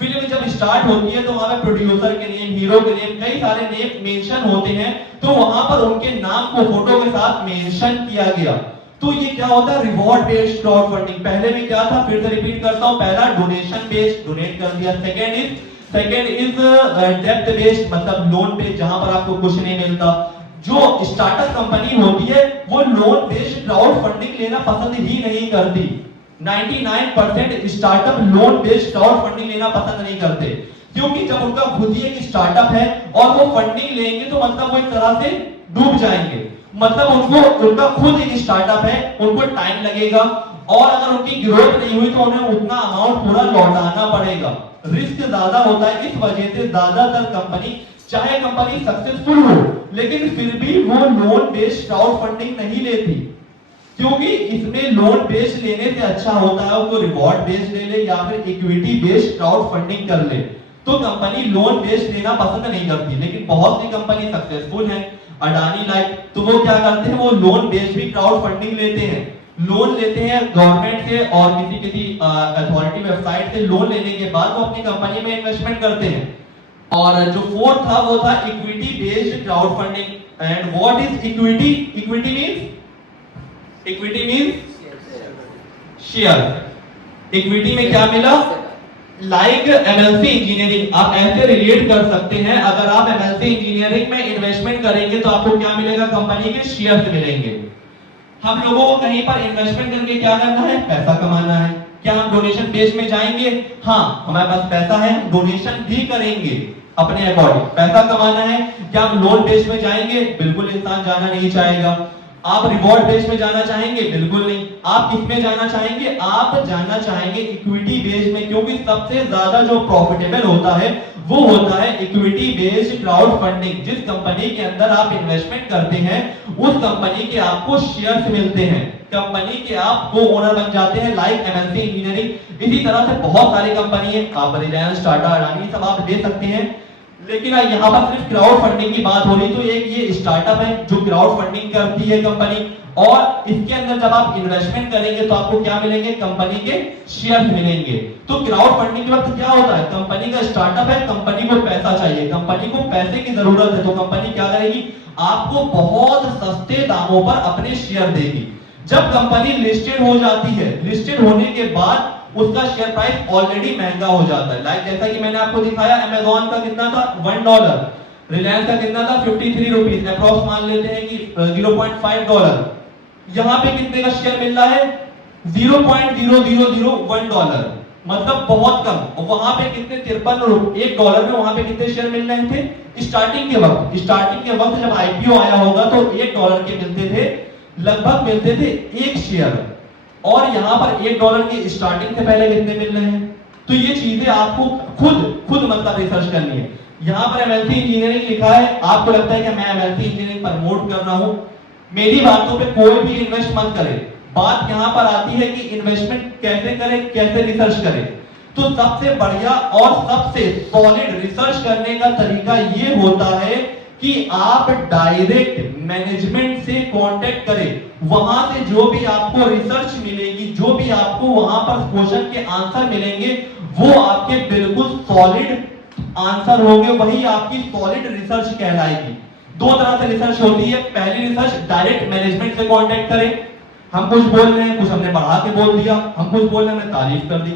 फिल्म जब स्टार्ट होती है तो वहां पे प्रोड्यूसर के नेम, हीरो के नेम, कई सारे नेम मेंशन होते हैं, तो वहां पर उनके नाम को फोटो के साथ मेंशन किया गया। तो ये क्या होता है, रिवॉर्ड बेस्ड क्राउड फंडिंग। पहले में क्या था, फिर से रिपीट करता हूं, पहला डोनेशन बेस्ड, डोनेट कर दिया। सेकंड इज डेब्ट बेस्ड, मतलब लोन बेस्ड, जहां पर आपको कुछ नहीं मिलता। जो स्टार्टअप कंपनी होती है वो लोन बेस्ड क्राउड फंडिंग लेना पसंद ही नहीं करती। 99% startup loan based crowd funding लेना पसंद नहीं करते, क्योंकि जब उनका खुद ही एक स्टार्टअप है और वो फंडिंग लेंगे तो मतलब वो एक तरह से डूब जाएंगे। मतलब उनका खुद एक स्टार्टअप है, उनको टाइम लगेगा और अगर उनकी ग्रोथ नहीं हुई तो उन्हें उतना अमाउंट पूरा लौटाना पड़ेगा, रिस्क ज्यादा होता है। इस वजह से ज्यादातर कंपनी, चाहे कंपनी सक्सेसफुल हो लेकिन फिर भी वो लोन बेस्ड क्राउड फंडिंग नहीं लेती, क्योंकि इसमें लोन बेस्ड लेने से अच्छा होता है वो रिवॉर्ड बेस्ड ले ले या फिर इक्विटी बेस्ड क्राउड फंडिंग कर ले। तो कंपनी लोन बेस्ड लेना पसंद नहीं करती, लेकिन बहुत सी कंपनी सक्सेसफुल है, अडानी लाइक, तो वो क्या करते हैं, वो लोन बेस्ड भी क्राउड फंडिंग लेते हैं। लोन लेते हैं गवर्नमेंट से और किसी अथॉरिटी वेबसाइट से लोन लेने के बाद वो अपनी कंपनी में इन्वेस्टमेंट करते हैं। और जो फोर्थ था वो था equity based crowd funding. And what is equity? Equity means share. Equity में क्या मिला? लाइक एमएलसी इंजीनियरिंग, आप ऐसे रिलेट कर सकते हैं, अगर आप एमएलसी इंजीनियरिंग में इन्वेस्टमेंट करेंगे तो आपको क्या मिलेगा? कंपनी के शेयर्स मिलेंगे। हम लोगों को कहीं पर इन्वेस्टमेंट करके क्या करना है? पैसा कमाना है। क्या हम डोनेशन बेस में जाएंगे? हाँ, हमारे पास पैसा है, डोनेशन भी करेंगे अपने अकॉर्डिंग, पैसा कमाना है। क्या हम लोन बेस में जाएंगे? बिल्कुल इंसान जाना नहीं चाहेगा। आप रिवॉर्ड बेस में जाना चाहेंगे? बिल्कुल नहीं। आप किस में जाना चाहेंगे? आप जाना चाहेंगे इक्विटी बेस में, क्योंकि सबसे ज्यादा जो प्रॉफिटेबल होता है वो होता है इक्विटी बेस्ड क्राउड फंडिंग। जिस कंपनी के अंदर आप इन्वेस्टमेंट करते हैं उस कंपनी के आपको शेयर्स मिलते हैं, कंपनी के आप को ओनर बन जाते हैं, लाइक एमएलसी इंजीनियरिंग। इसी तरह से बहुत सारी कंपनी है, आप रिलायंस, टाटा, अडानी सब आप ले सकते हैं। लेकिन यहाँ पर सिर्फ क्राउड फंडिंग की बात हो रही, तो एक ये स्टार्टअप है जो क्राउड फंडिंग करती है कंपनी, और इसके अंदर जब आप इन्वेस्टमेंट करेंगे तो आपको क्या मिलेंगे? कंपनी के शेयर्स मिलेंगे। तो क्राउड फंडिंग के वक्त क्या होता है? कंपनी का स्टार्टअप है, कंपनी को पैसा चाहिए, कंपनी को पैसे की जरूरत है, तो कंपनी क्या करेगी? आपको बहुत सस्ते दामों पर अपने शेयर देगी। जब कंपनी लिस्टेड हो जाती है, लिस्टेड होने के बाद उसका शेयर प्राइस ऑलरेडी महंगा हो जाता है। लाइक जैसा कि मैंने आपको दिखाया, अमेज़न का कितना था? $1, रिलायंस का कितना था? 53 रुपीस, अप्रॉक्स मान लेते हैं कि $0.5। यहां पे कितने का शेयर मिल रहा है? $0.0001, मतलब बहुत कम। और वहां पे कितने? $53 में वहां पे कितने शेयर मिल रहे थे? स्टार्टिंग के वक्त जब आईपीओ आया होगा तो $1 के मिलते थे, लगभग मिलते थे 1 शेयर। और यहां पर $1 की स्टार्टिंग से पहले कितने मिल रहे हैं? तो ये चीजें आपको खुद मतलब रिसर्च करनी है। यहां पर एमएलसी इंजीनियरिंग लिखा है, आपको लगता है कि मैं एमएलसी इंजीनियरिंग प्रमोट कर रहा हूं, मेरी बातों पे कोई भी इन्वेस्ट मत करे। बात यहां पर आती है कि इन्वेस्टमेंट कैसे करें, कैसे रिसर्च करें। तो सबसे बढ़िया और सबसे सॉलिड रिसर्च करने का तरीका ये होता है कि आप डायरेक्ट मैनेजमेंट से कांटेक्ट करें। वहां से जो भी आपको रिसर्च मिलेगी, जो भी आपको वहां पर क्वेश्चन के आंसर मिलेंगे, वो आपके बिल्कुल सॉलिड आंसर होंगे, वही आपकी सॉलिड रिसर्च कहलाएगी। दो तरह से रिसर्च होती है। पहली रिसर्च डायरेक्ट मैनेजमेंट से कांटेक्ट करें, हम कुछ बोल रहे हैं, कुछ हमने बढ़ा के बोल दिया, हम कुछ बोल रहे हैं, हमने तारीफ कर दी।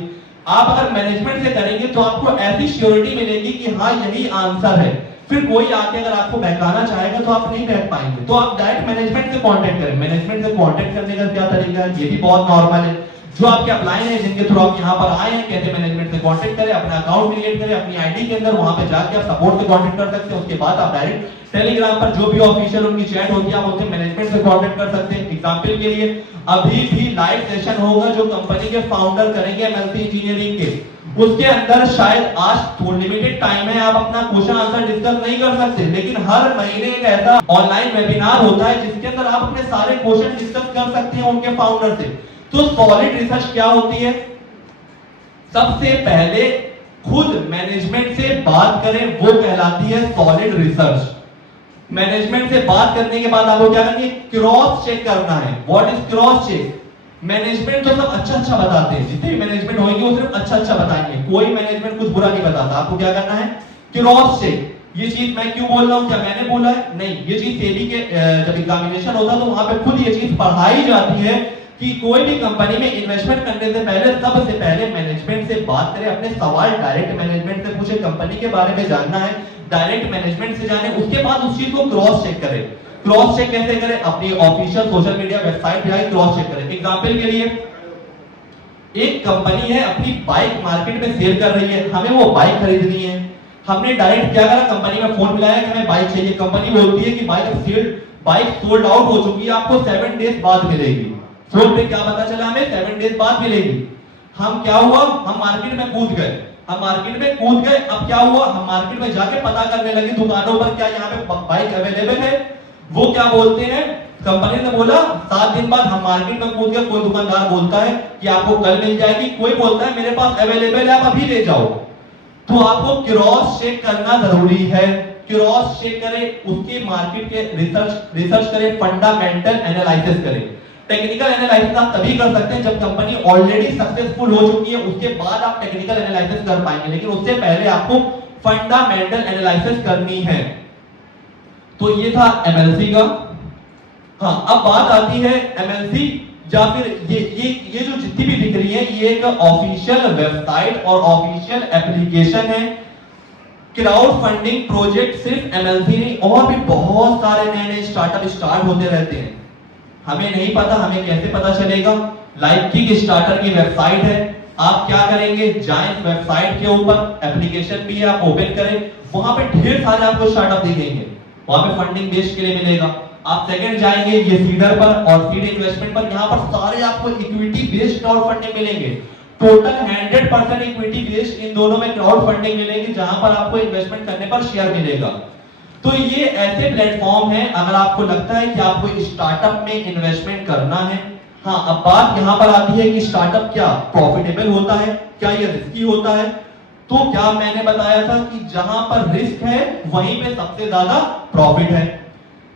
आप अगर मैनेजमेंट से करेंगे तो आपको ऐसी श्योरिटी मिलेगी कि हाँ यही आंसर है। फिर कोई आके अगर आपको बहकाना चाहेगा तो आप नहीं बहक पाएंगे। तो आप डायरेक्ट मैनेजमेंट से कांटेक्ट करें। मैनेजमेंट से कांटेक्ट करने का क्या तरीका है? ये भी बहुत नॉर्मल है। जो आपके अपलाइन है, जिनके थ्रू आप यहाँ पर आए हैं, कैसे मैनेजमेंट से कांटेक्ट करें, अपना अकाउंट क्रिएट करें अपनी आईडी के अंदर, वहां पे जाके आप सपोर्ट से कांटेक्ट कर सकते हैं। उसके बाद आप डायरेक्ट टेलीग्राम पर जो भी ऑफिशियल उनकी चैट होती है आप उनसे मैनेजमेंट से कांटेक्ट कर सकते हैं। एग्जांपल के लिए अभी भी लाइव सेशन होगा जो कंपनी के फाउंडर करेंगे एमएलसी इंजीनियरिंग के, उसके अंदर शायद आज तो लिमिटेड टाइम है, आप अपना क्वेश्चन आंसर डिस्कस नहीं कर सकते, लेकिन हर महीने एक ऐसा ऑनलाइन वेबिनार होता है जिसके अंदर आप अपने सारे क्वेश्चन डिस्कस कर सकते हैं उनके फाउंडर से। तो सॉलिड रिसर्च क्या होती है? सबसे पहले खुद मैनेजमेंट से बात करें, वो कहलाती है सॉलिड रिसर्च। मैनेजमेंट से बात करने के बाद आपको क्या करनी है? क्रॉस चेक करना है। What is cross check? Management तो सब अच्छा बताते हैं, जितने भी मैनेजमेंट होंगे वो सिर्फ अच्छा बताएंगे, कोई मैनेजमेंट कुछ बुरा नहीं बताता। आपको क्या करना है? Cross check. ये चीज मैं क्यों बोल रहा हूं? क्या मैंने बोला है? नहीं, ये चीज सेबी के जब एग्जामिनेशन होता है तो वहां पे खुद ये चीज पढ़ाई जाती है कि कोई भी कंपनी में इन्वेस्टमेंट करने से पहले सबसे पहले मैनेजमेंट से बात करें, अपने सवाल डायरेक्ट मैनेजमेंट से पूछे, कंपनी के बारे में जानना है डायरेक्ट मैनेजमेंट से जाने, उसके बाद उस चीज को क्रॉस चेक करें। क्रॉस चेक कैसे करें? अपनी ऑफिशियल सोशल मीडिया वेबसाइट पे जाकर क्रॉस चेक करें। एग्जांपल के लिए एक कंपनी है अपनी बाइक मार्केट में सेल कर रही है, हमें वो बाइक खरीदनी है। हमने डायरेक्ट क्या करा? कंपनी में फोन मिलाया कि हमें बाइक चाहिए। कंपनी बोलती है कि बाइक सोल्ड आउट हो चुकी है, आपको 7 डेज बाद मिलेगी। फोन पे क्या पता चला? हमें 7 डेज बाद मिलेगी। हम क्या हुआ? हम मार्केट में कूद गए। अब क्या हुआ? हम मार्केट में जाके पता करने लगे दुकानों पर क्या यहाँ पे बाइक अवेलेबल है। वो क्या बोलते हैं? कंपनी ने बोला 7 दिन बाद। हम मार्केट में कूद गए, कोई दुकानदार बोलता है कि आपको कल मिल जाएगी, कोई बोलता है मेरे पास अवेलेबल है, आप अभी ले जाओ। तो आपको क्रॉस चेक करना जरूरी है। क्रॉस चेक करें, उसके मार्केट के रिसर्च करें, फंडामेंटल एनालिसिस करें। टेक्निकल एनालिसिस आप तभी कर सकते हैं जब कंपनी ऑलरेडी सक्सेसफुल हो चुकी है, उसके बाद आप टेक्निकल एनालिसिस कर पाएंगे, लेकिन उससे पहले आपको फंडामेंटल एनालिसिस करनी है। तो ये था एमएलसी का। हाँ, अब बात आती है एमएलसी या फिर ये जो जितनी भी दिख रही है ये एक ऑफिशियल वेबसाइट और ऑफिशियल एप्लीकेशन है। क्राउड फंडिंग प्रोजेक्ट सिर्फ एमएलसी नहीं, और भी बहुत सारे नए नए स्टार्टअप स्टार्ट होते रहते हैं। हमें नहीं पता, हमें कैसे पता चलेगा? लाइक किक स्टार्टर की वेबसाइट है, आप क्या करेंगे, जाएं इस वेबसाइट के ऊपर, एप्लीकेशन भी है, आप ओपन करें, वहां पे ढेर सारे आपको स्टार्टअप दिखेंगे, वहां पे फंडिंग बेस्ड के लिए मिलेगा। आप सेकंड जाएंगे ये सीडर पर और सीड इन्वेस्टमेंट पर, यहाँ पर सारे आपको इक्विटी बेस्ड क्राउड फंडिंग मिलेंगे। टोटल 100% इक्विटी बेस्ड इन दोनों में क्राउड फंडिंग मिलेगी, जहां पर आपको इन्वेस्टमेंट करने पर शेयर मिलेगा। तो ये ऐसे प्लेटफॉर्म है, अगर आपको लगता है कि आपको स्टार्टअप में इन्वेस्टमेंट करना है। हाँ, अब बात यहां पर आती है कि स्टार्टअप क्या प्रॉफिटेबल होता है, क्या ये रिस्की होता है? तो क्या मैंने बताया था कि जहां पर रिस्क है वहीं पे सबसे ज्यादा प्रॉफिट है।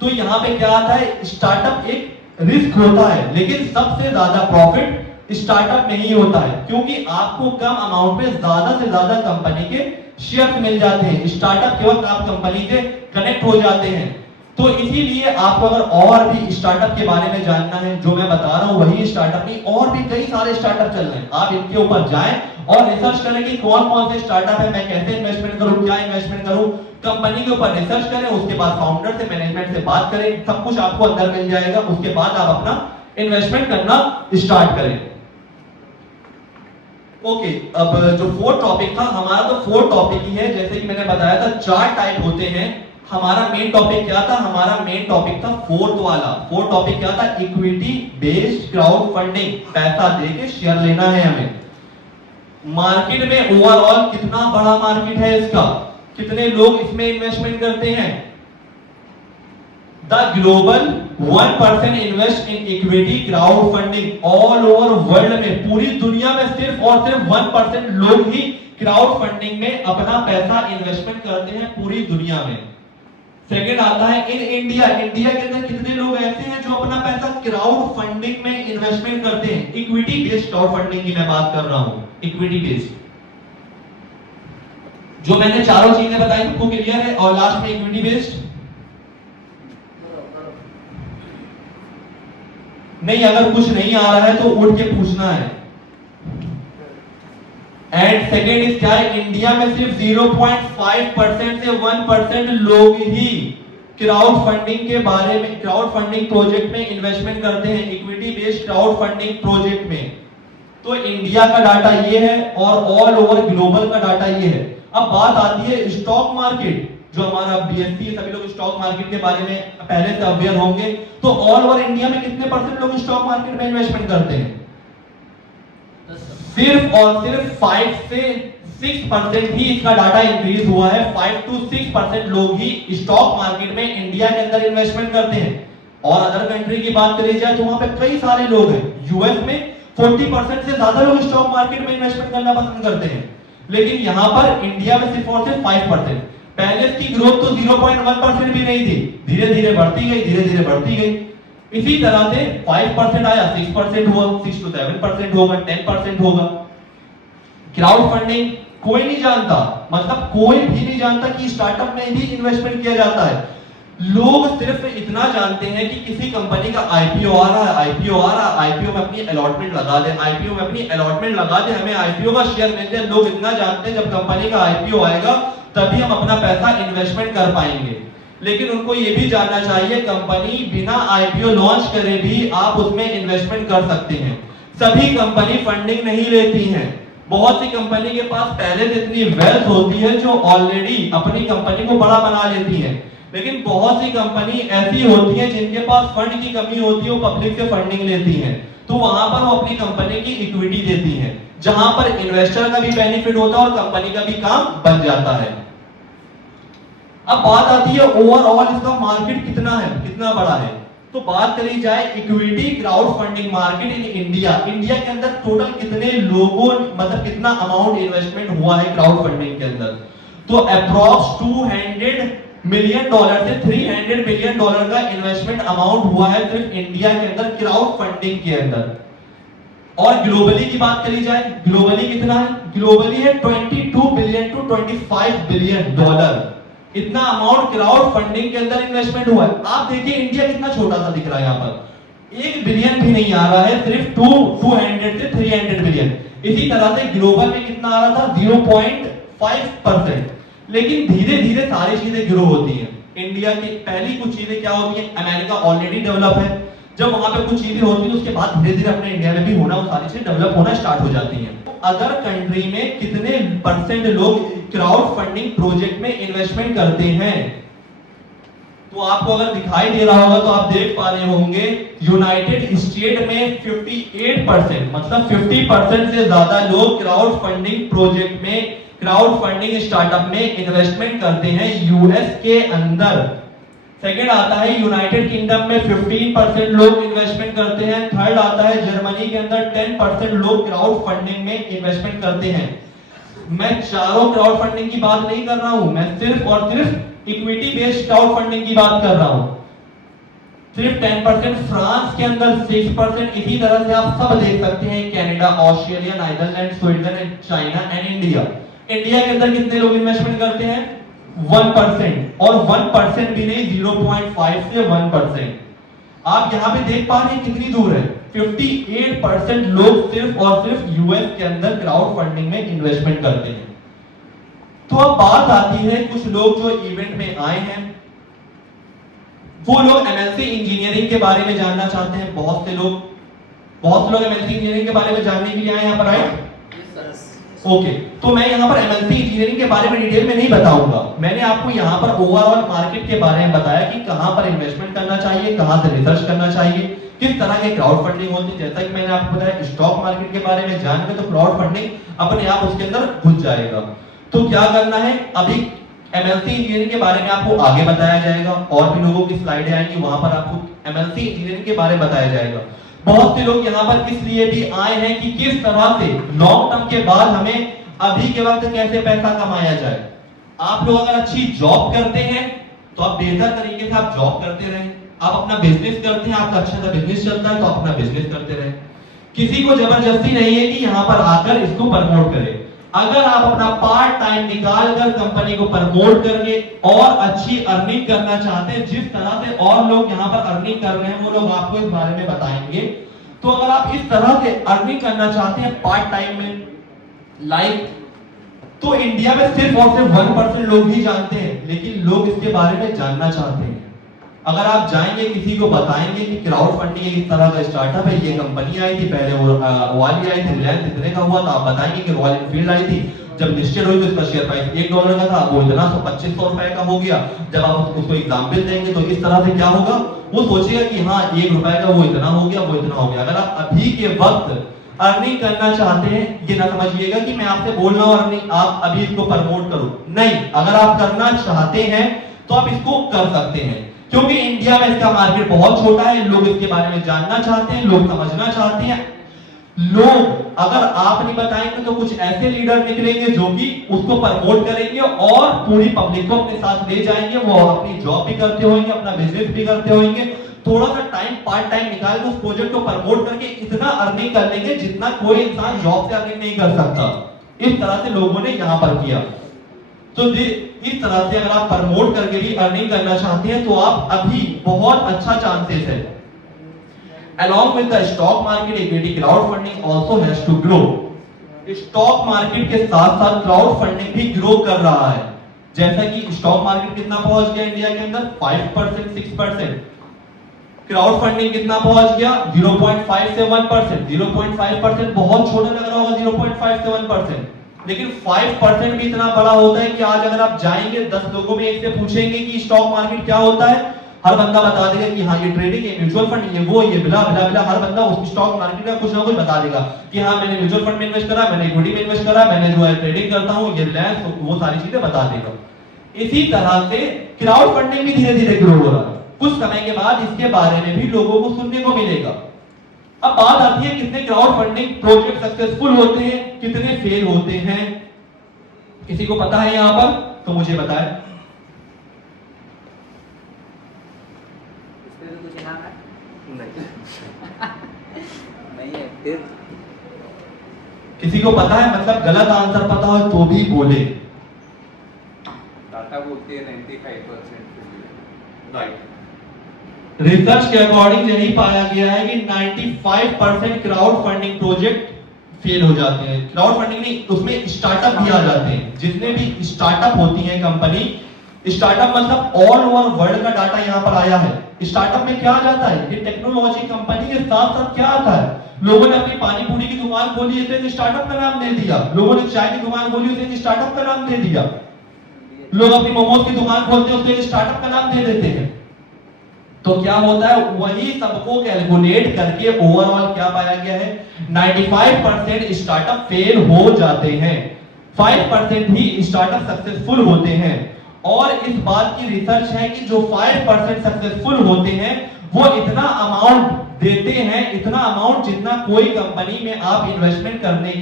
तो यहाँ पे क्या आता है, स्टार्टअप एक रिस्क होता है, लेकिन सबसे ज्यादा प्रॉफिट स्टार्टअप में ही होता है, क्योंकि आपको कम अमाउंट में ज्यादा से ज्यादा कंपनी के शेयर मिल जाते हैं। स्टार्टअप के वक्त आप कंपनी से कनेक्ट हो जाते हैं। तो इसीलिए आपको अगर और भी स्टार्टअप के बारे में जानना है, जो मैं बता रहा हूं वही स्टार्टअप नहीं, और भी कई सारे स्टार्टअप चल रहे हैं, आप इनके ऊपर जाएं और रिसर्च करें कि कौन कौन से स्टार्टअप है, मैं कैसे इन्वेस्टमेंट करूं, क्या इन्वेस्टमेंट करूं, कंपनी के ऊपर रिसर्च करें, उसके बाद फाउंडर से, मैनेजमेंट से बात करें, सब कुछ आपको अंदर मिल जाएगा। उसके बाद आप अपना इन्वेस्टमेंट करना स्टार्ट करें। ओके, अब जो फोर्थ टॉपिक था हमारा, तो फोर्थ टॉपिक ही है, जैसे कि मैंने बताया था 4 टाइप होते हैं। हमारा मेन टॉपिक क्या था? हमारा मेन टॉपिक था फोर्थ वाला। फोर्थ टॉपिक क्या था? इक्विटी बेस्ड क्राउड फंडिंग, पैसा देके शेयर लेना है हमें। मार्केट में ओवरऑल कितना बड़ा मार्केट है इसका, कितने लोग इसमें इन्वेस्टमेंट करते हैं? The global 1% invest in equity crowd funding all over world में, पूरी दुनिया में सिर्फ और सिर्फ 1% लोग ही क्राउड फंडिंग में अपना पैसा इन्वेस्टमेंट करते हैं पूरी दुनिया में। सेकंड आता है इन इंडिया, इंडिया के अंदर कितने लोग ऐसे हैं जो अपना पैसा क्राउड फंडिंग में इन्वेस्टमेंट करते हैं? इक्विटी बेस्ड क्राउड फंडिंग की मैं बात कर रहा हूं, इक्विटी बेस्ड। जो मैंने चारों चीजें बताई सबको क्लियर है? और लास्ट में इक्विटी बेस्ड नहीं, अगर कुछ नहीं आ रहा है तो उठ के पूछना है। एंड सेकेंड इज क्या है, इंडिया में सिर्फ 0.5% से 1% लोग ही क्राउड फंडिंग के बारे में, क्राउड फंडिंग प्रोजेक्ट में इन्वेस्टमेंट करते हैं, equity based crowd funding project में। तो इंडिया का डाटा ये है और ऑल ओवर ग्लोबल का डाटा ये है। अब बात आती है स्टॉक मार्केट, जो हमारा बीएससी, सभी लोग स्टॉक मार्केट के बारे में पहले से अवेयर होंगे। तो ऑल ओवर इंडिया में कितने परसेंट लोग स्टॉक मार्केट में इन्वेस्टमेंट करते हैं? सिर्फ और सिर्फ 5 से 6% ही इसका डाटा इंक्रीज हुआ है। 5 to 6% लोग ही स्टॉक मार्केट में इंडिया के अंदर इन्वेस्टमेंट करते हैं। और अदर कंट्री की बात करी जाए तो वहां पे कई सारे लोग हैं। यूएस में 40% से ज्यादा लोग स्टॉक मार्केट में इन्वेस्टमेंट करना पसंद करते हैं, लेकिन यहां पर इंडिया में सिर्फ और सिर्फ 5%। पहले इसकी ग्रोथ तो 0.1% भी नहीं थी, धीरे धीरे बढ़ती गई, धीरे धीरे बढ़ती गई। इसी तरह से 5% आया, 6% हुआ, 6 to 7% होगा, 10% होगा। क्राउड फंडिंग कोई नहीं जानता, मतलब कोई भी नहीं जानता कि स्टार्टअप में भी इन्वेस्टमेंट किया जाता है। लोग सिर्फ इतना जानते हैं कि किसी कंपनी का आईपीओ आ रहा है, आईपीओ आ रहा है, आईपीओ में अपनी अलॉटमेंट लगा दे, आईपीओ में अपनी अलॉटमेंट लगा दे, हमें आईपीओ का शेयर मिल जाए। लोग इतना जानते हैं जब कंपनी का आईपीओ आएगा तभी हम अपना पैसा इन्वेस्टमेंट कर पाएंगे। लेकिन उनको ये भी जानना चाहिए कंपनी बिना आईपीओ लॉन्च करे भी आप उसमें इन्वेस्टमेंट कर सकते हैं। सभी कंपनी फंडिंग नहीं लेती हैं। बहुत सी कंपनी के पास पहले से इतनी वेल्थ होती है जो ऑलरेडी अपनी कंपनी को बड़ा बना लेती है, लेकिन बहुत सी कंपनी ऐसी होती है जिनके पास फंड की कमी होती है, वो पब्लिक से फंडिंग लेती हैं, तो वहां पर वो अपनी कंपनी की इक्विटी देती हैं, जहां पर इन्वेस्टर का भी बेनिफिट होता है और कंपनी का भी काम बन जाता है। अब बात आती है ओवरऑल इसका मार्केट कितना है, कितना बड़ा है। तो बात करी जाए equity crowd funding market in India, India के अंदर टोटल कितने लोगों, मतलब कितना अमाउंट इन्वेस्टमेंट हुआ है क्राउड फंडिंग के अंदर, तो अप्रॉक्स $200 मिलियन से $300 मिलियन का इन्वेस्टमेंट अमाउंट हुआ है सिर्फ इंडिया के अंदर क्राउड फंडिंग के अंदर। और ग्लोबली की बात करी जाए, ग्लोबली कितना है? ग्लोबली है 22 बिलियन टू 25 बिलियन डॉलर, इतना अमाउंट क्राउड फंडिंग के अंदर इन्वेस्टमेंट हुआ है। आप देखिए इंडिया कितना छोटा सा दिख रहा है, यहाँ पर 1 बिलियन भी नहीं आ रहा है, सिर्फ 200 से 300 बिलियन। इसी तरह से ग्लोबल में कितना आ रहा था? 0.5%। लेकिन धीरे धीरे सारी चीजें ग्रो होती हैं। इंडिया की पहली कुछ चीजें क्या होती हैं? अमेरिका ऑलरेडी डेवलप है, जब वहां पे कुछ चीजें होती हैं उसके बाद धीरे धीरे अपने इंडिया में भी होना, वो सारी चीजें डेवलप होना स्टार्ट हो जाती हैं। अदर कंट्री में कितने परसेंट लोग क्राउड फंडिंग प्रोजेक्ट में इन्वेस्टमेंट करते हैं? तो आपको अगर दिखाई दे रहा होगा तो आप देख पा रहे होंगे यूनाइटेड स्टेट में 58%, मतलब 50% से ज्यादा लोग क्राउड फंडिंग प्रोजेक्ट में, क्राउड फंडिंग स्टार्टअप में इन्वेस्टमेंट करते हैं यूएस के अंदर। सेकंड आता है यूनाइटेड किंगडम में 15% लोग इन्वेस्टमेंट करते हैं। थर्ड आता है जर्मनी के अंदर 10% लोग क्राउड फंडिंग में इन्वेस्टमेंट करते हैं। मैं चारों क्राउड फंडिंग की बात नहीं कर रहा हूं, मैं सिर्फ और सिर्फ इक्विटी बेस्ड क्राउड फंडिंग की बात कर रहा हूं। सिर्फ 10% फ्रांस के अंदर 6%। इसी तरह से आप सब देख सकते हैं Canada, Australia, Netherland, Sweden, China and India. India के अंदर कितने लोग इन्वेस्टमेंट करते हैं? 1%, और 1% भी नहीं, 0.5 से 1%। आप यहां पे देख पा रहे हैं कितनी दूर है। 58% लोग सिर्फ और सिर्फ यूएस के अंदर क्राउड फंडिंग में इन्वेस्टमेंट करते हैं। तो अब बात आती है कुछ लोग जो इवेंट में आए हैं, वो लोग एमएलसी इंजीनियरिंग के बारे में जानना चाहते हैं। बहुत से लोग एमएलसी इंजीनियरिंग के बारे में जानने के लिए आए यहाँ पर, राइट? ओके, तो मैं यहाँ पर एमएलसी इंजीनियरिंग के बारे में डिटेल में नहीं बताऊंगा। मैंने आपको यहाँ पर ओवरऑल मार्केट के बारे में बताया कि कहां पर इन्वेस्टमेंट करना चाहिए, कहां से रिसर्च करना चाहिए, किस तरह के क्राउड फंडिंग होती है। जैसा कि मैंने आपको बताया स्टॉक मार्केट के बारे में जानेंगे तो क्राउड फंडिंग अपने आप उसके अंदर घुस जाएगा। तो क्या करना है, अभी एमएलसी इंजीनियरिंग के बारे में आपको आगे बताया जाएगा, और भी लोगों की स्लाइडें आएंगी, वहां पर आपको एमएलसी इंजीनियरिंग के बारे में बताया जाएगा। बहुत से लोग यहाँ पर इसलिए भी आए हैं कि किस तरह से लॉन्ग टर्म के बाद हमें अभी के वक्त कैसे पैसा कमाया जाए। आप लोग अगर अच्छी जॉब करते हैं तो आप बेहतर तरीके से आप जॉब करते रहें। आप अपना बिजनेस करते हैं, आपका अच्छा सा बिजनेस चलता है तो अपना बिजनेस करते रहें। किसी को जबरदस्ती नहीं है कि यहाँ पर आकर इसको प्रमोट करें। अगर आप अपना पार्ट टाइम निकाल कर कंपनी को प्रमोट करके और अच्छी अर्निंग करना चाहते हैं, जिस तरह से और लोग यहाँ पर अर्निंग कर रहे हैं वो लोग आपको इस बारे में बताएंगे। तो अगर आप इस तरह से अर्निंग करना चाहते हैं पार्ट टाइम में लाइक, तो इंडिया में सिर्फ और सिर्फ 1% लोग ही जानते हैं, लेकिन लोग इसके बारे में जानना चाहते हैं। अगर आप जाएंगे किसी को बताएंगे कि क्राउड फंडिंग एक इस तरह का स्टार्टअप है, ये कंपनी आई थी पहले, वो वाली आई थी, रिलायंस इतने का हुआ था, आप बताएंगे कि रॉयल एनफील्ड आई थी, जब लिस्टेड हुई तो इसका शेयर प्राइस $1 का था, वो इतना 2500 रुपए का हो गया। जब आप उसको एग्जाम्पल देंगे तो इस तरह से क्या होगा, वो सोचेगा कि हाँ ₹1 का वो इतना हो गया, वो इतना हो गया। अगर आप अभी के वक्त अर्निंग करना चाहते हैं, ये ना समझिएगा कि मैं आपसे बोल रहा हूं अर्निंग आप अभी इसको प्रमोट करो, नहीं। अगर आप करना चाहते हैं तो आप इसको कर सकते हैं, क्योंकि इंडिया में इसका मार्केट बहुत छोटा है, लोग इसके बारे में जानना चाहते हैं, लोग समझना चाहते हैं। लोग अगर आप नहीं बताएंगे तो कुछ ऐसे लीडर निकलेंगे जो कि उसको प्रमोट करेंगे और पूरी पब्लिक को अपने साथ ले जाएंगे। वो अपनी जॉब भी करते होंगे, अपना बिजनेस भी करते होंगे, थोड़ा सा टाइम पार्ट टाइम निकाल के उस प्रोजेक्ट को प्रमोट करके इतना अर्निंग कर लेंगे जितना कोई इंसान जॉब से अर्निंग नहीं कर सकता। इस तरह से लोगों ने यहां पर किया। तो इस तरह से अगर आप प्रमोट करके भी अर्निंग करना चाहते हैं तो आप अभी बहुत अच्छा चांसेस है। Along with the stock market, equity crowd funding also has to grow. Stock market के साथ साथ क्राउड फंडिंग भी ग्रो कर रहा है। जैसा कि स्टॉक मार्केट कितना पहुंच गया इंडिया के अंदर 5%, 6%। क्राउड फंडिंग कितना पहुंच गया 0.5 से 1%। 0.5% बहुत छोटा लग रहा होगा 0.5 से 1%, लेकिन 5% भी इतना बड़ा होता है कि आज अगर आप जाएंगे 10 लोगों में एक से पूछेंगे कि स्टॉक मार्केट क्या होता है, हर बंदा बता देगा कि हाँ ये ट्रेडिंग है, म्यूचुअल फंड, ये वो, ये बिला बिला बिला। हर बंदा उस स्टॉक मार्केट का कुछ ना कुछ बता देगा कि हाँ मैंने म्यूचुअल फंड में इन्वेस्ट करा, मैंने इक्विटी में इन्वेस्ट करा, मैंने जो है ट्रेडिंग करता हूँ, ये लैंड, वो सारी चीजें बता देगा। इसी तरह से क्राउड फंडिंग भी धीरे धीरे ग्रो हो रहा है। कुछ समय के बाद इसके बारे में भी लोगों को सुनने को मिलेगा। अब बात आती है कितने क्राउड फंडिंग प्रोजेक्ट सक्सेसफुल होते हैं, कितने फेल होते हैं। किसी को पता है यहां पर तो मुझे बताएं। इस पे भी कुछ इनाम है? नहीं है। फिर किसी को पता है, मतलब गलत आंसर पता हो तो भी बोले। टाटा बोलती है 95% राइट। रिसर्च के अकॉर्डिंग यही पाया गया है कि 95% क्राउड फंडिंग प्रोजेक्ट फेल हो जाते हैं। क्राउड फंडिंग नहीं, उसमें स्टार्टअप भी आ जाते हैं। जितने भी स्टार्टअप होती हैं कंपनी, स्टार्टअप मतलब ऑल ओवर वर्ल्ड का डाटा यहाँ पर आया है। स्टार्टअप में क्या आ जाता है, ये टेक्नोलॉजी कंपनी के साथ साथ क्या आता है, लोगों ने अपनी पानी पूरी की दुकान खोली, इसे स्टार्टअप का नाम दे दिया। लोगों ने चाय की दुकान खोली, उसे स्टार्टअप का नाम दे दिया। लोग अपनी मोमोज की दुकान खोलते हैं, उसे स्टार्टअप का नाम दे देते हैं। तो क्या होता है, वही सबको कैलकुलेट करके ओवरऑल क्या पाया गया है, 95% स्टार्टअप फेल हो जाते हैं, 5% ही स्टार्टअप सक्सेसफुल होते हैं। और इस बात की रिसर्च है कि जो 5% सक्सेसफुल होते हैं वो इतना अमाउंट देते हैं, इतना अमाउंट जितना कोई कंपनी में आप इन्वेस्टमेंट करने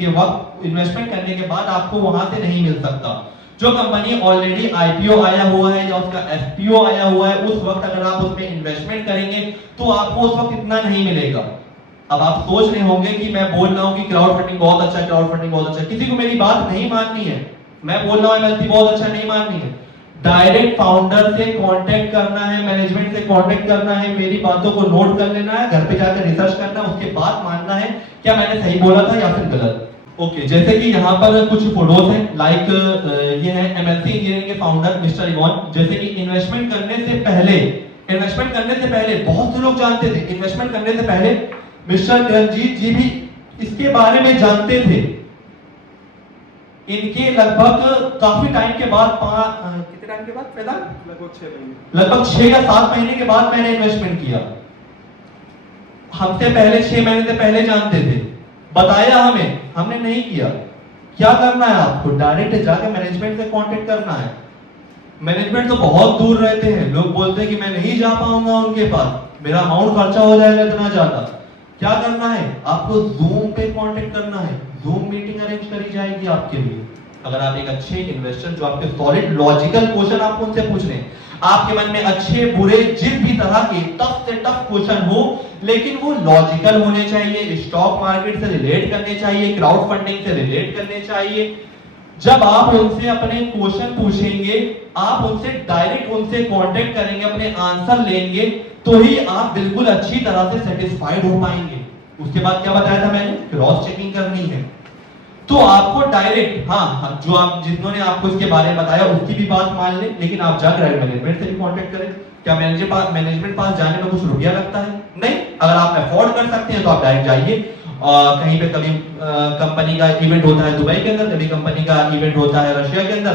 के बाद आपको वहां से नहीं मिल सकता। जो कंपनी ऑलरेडी आईपीओ आया हुआ है या उसका एफपीओ आया हुआ है, उस वक्त अगर आप उसमें इन्वेस्टमेंट करेंगे तो आपको उस वक्त इतना नहीं मिलेगा। अब आप सोच रहे होंगे कि मैं बोल रहा हूं कि क्राउड फंडिंग बहुत अच्छा है, क्राउड फंडिंग बहुत अच्छा है। किसी को मेरी बात नहीं माननी है, मैं बोल रहा हूं एमएलसी बहुत अच्छा नहीं माननी है। डायरेक्ट फाउंडर से कांटेक्ट करना है, मैनेजमेंट से कांटेक्ट करना है, मेरी बातों को नोट कर लेना है, घर पे जाकर रिसर्च करना है, उसके बाद मानना है क्या मैंने सही बोला था या फिर गलत। ओके, जैसे कि यहाँ पर कुछ फोटोज हैं, लाइक ये है एमएलसी इंजीनियरिंग के फाउंडर मिस्टर इवॉन। जैसे कि इन्वेस्टमेंट करने से पहले बहुत से लोग जानते थे, इन्वेस्टमेंट करने से पहले मिस्टर किरणजीत जी भी इसके बारे में जानते थे। इनके लगभग काफी टाइम के बाद, कितने टाइम के बाद पैदा, लगभग 6 या 7 महीने के बाद मैंने इन्वेस्टमेंट किया। हमसे पहले 6 महीने से पहले जानते थे, बताया हमें, हमने नहीं किया। क्या करना है आपको, डायरेक्ट जाके मैनेजमेंट से कांटेक्ट करना है। मैनेजमेंट तो बहुत दूर रहते हैं, लोग बोलते हैं कि मैं नहीं जा पाऊंगा उनके पास, मेरा अमाउंट खर्चा हो जाएगा इतना ज्यादा। क्या करना है, आपको जूम पे कांटेक्ट करना है, जूम मीटिंग अरेंज करी जाएगी आपके लिए। अगर आप एक अच्छे इन्वेस्टर जो आपके सॉलिड लॉजिकल क्वेश्चन आपको उनसे पूछ रहे हैं, आपके मन में अच्छे बुरे जिस भी तरह के टफ से टफ क्वेश्चन हो, लेकिन वो लॉजिकल होने चाहिए, स्टॉक मार्केट से रिलेट करने चाहिए, क्राउड फंडिंग से रिलेट करने चाहिए। जब आप उनसे अपने क्वेश्चन पूछेंगे, आप उनसे डायरेक्ट उनसे कांटेक्ट करेंगे, अपने आंसर लेंगे, तो ही आप बिल्कुल अच्छी तरह से सेटिस्फाइड हो पाएंगे। उसके बाद क्या बताया था मैंने, क्रॉस चेकिंग करनी है। तो आपको डायरेक्ट, हाँ, जो आप जिन्होंने आपको इसके बारे में बताया उसकी भी बात मान ले, लेकिन आप जाकर मैनेजमेंट से भी कांटेक्ट करें। क्या मैनेजमेंट पास जाने में कुछ रुपया लगता है? नहीं। अगर आप अफोर्ड कर सकते हैं तो आप डायरेक्ट जाइए। कहीं पे कभी कंपनी का इवेंट होता है दुबई के अंदर, कभी कंपनी का इवेंट होता है रशिया के अंदर,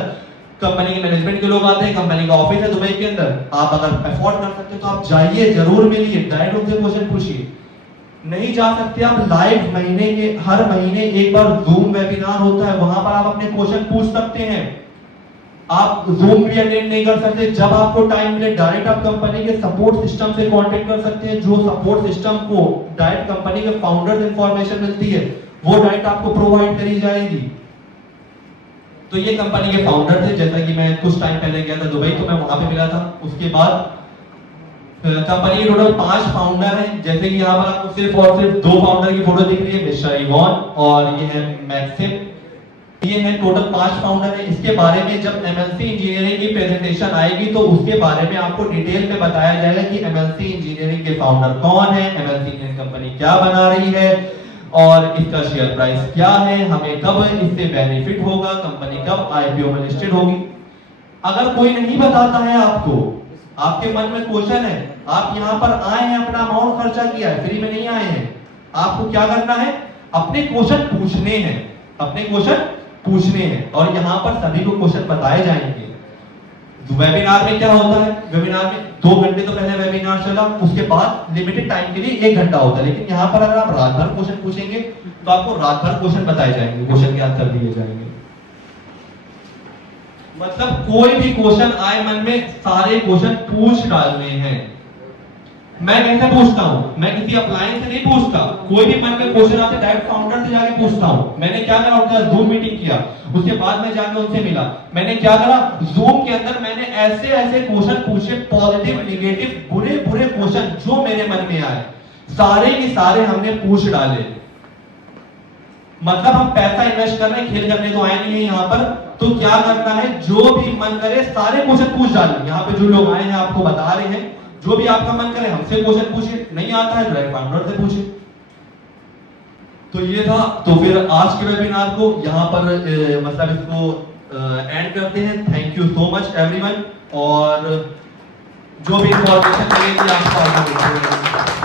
कंपनी के मैनेजमेंट के लोग आते हैं, कंपनी का ऑफिस है दुबई के अंदर। आप अगर अफोर्ड कर सकते हैं तो आप जाइए, जरूर मिलिए, डायरेक्ट उनसे क्वेश्चन पूछिए। नहीं जा सकते आप, लाइव हर महीने एक बार जूम वेबिनार होता है, वहां पर आप अपने क्वेश्चन पूछ सकते हैं। आप जूम भी अटेंड नहीं कर सकते, जब आपको टाइम मिले डायरेक्ट आप कंपनी के सपोर्ट सिस्टम से कांटेक्ट कर सकते हैं। जो सपोर्ट सिस्टम को डायरेक्ट कंपनी के फाउंडर से इंफॉर्मेशन मिलती है, वो डायरेक्ट आपको प्रोवाइड करी जाएगी। तो ये कंपनी के फाउंडर थे। जैसा कि मैं कुछ टाइम पहले गया था दुबई, तो मैं वहां पे मिला था। उसके बाद कंपनी के टोटल 5 फाउंडर हैं। जैसे कि यहाँ पर आपको सिर्फ और सिर्फ 2 फाउंडर की फोटो दिख रही है, मिस्टर इवॉन और ये है मैक्सिम। ये है टोटल 5 फाउंडर है। इसके बारे में जब एमएलसी इंजीनियरिंग की प्रेजेंटेशन आएगी तो उसके बारे में आपको डिटेल में बताया जाएगा कि एमएलसी इंजीनियरिंग के फाउंडर कौन है, एमएलसी इंजीनियरिंग कंपनी क्या बना रही है और इसका शेयर प्राइस क्या है, हमें कब इससे बेनिफिट होगा, कंपनी कब आईपीओ में लिस्टेड होगी। अगर कोई नहीं बताता है आपको, आपके मन में क्वेश्चन है, आप यहाँ पर आए हैं, अपना अमाउंट खर्चा किया है, फ्री में नहीं आए हैं, आपको क्या करना है, अपने क्वेश्चन पूछने हैं, अपने क्वेश्चन पूछने हैं। और यहाँ पर सभी को क्वेश्चन बताए जाएंगे। वेबिनार में क्या होता है, वेबिनार में 2 घंटे तो पहले वेबिनार चला, उसके बाद लिमिटेड टाइम के लिए 1 घंटा होता है। लेकिन यहाँ पर अगर आप रात भर क्वेश्चन पूछेंगे तो आपको रात भर क्वेश्चन बताए जाएंगे, क्वेश्चन के आंसर दिए जाएंगे। मतलब कोई भी क्वेश्चन आए मन में, सारे क्वेश्चन पूछ डालने हैं। मैं कैसे पूछता हूं, मैं किसी अप्लायंस से नहीं पूछता, कोई भी मन में क्वेश्चन आते डायरेक्ट फाउंडर से जाके पूछता हूं। मैंने क्या करा, उनका जूम मीटिंग किया, उसके बाद मैं जाके उनसे मिला। मैंने क्या करा, जूम के अंदर मैंने ऐसे ऐसे क्वेश्चन पूछे, पॉजिटिव नेगेटिव बुरे बुरे क्वेश्चन जो मेरे मन में आए, सारे के सारे हमने पूछ डाले। मतलब हम पैसा इन्वेस्ट कर रहे हैं, खेल करने तो आए नहीं है यहाँ पर। तो क्या करना है, जो भी मन करे सारे क्वेश्चन पूछ डालिए। यहाँ पे जो लोग आए हैं आपको बता रहे हैं, जो भी आपका मन करे हमसे क्वेश्चन पूछिए, नहीं आता है डायरेक्ट फाउंडर से पूछिए। तो ये था। तो फिर आज के वेबिनार को यहाँ पर मतलब इसको एंड करते हैं। Thank you so much everyone, और जो भी इंफॉर्मेशन मिलेगी आपको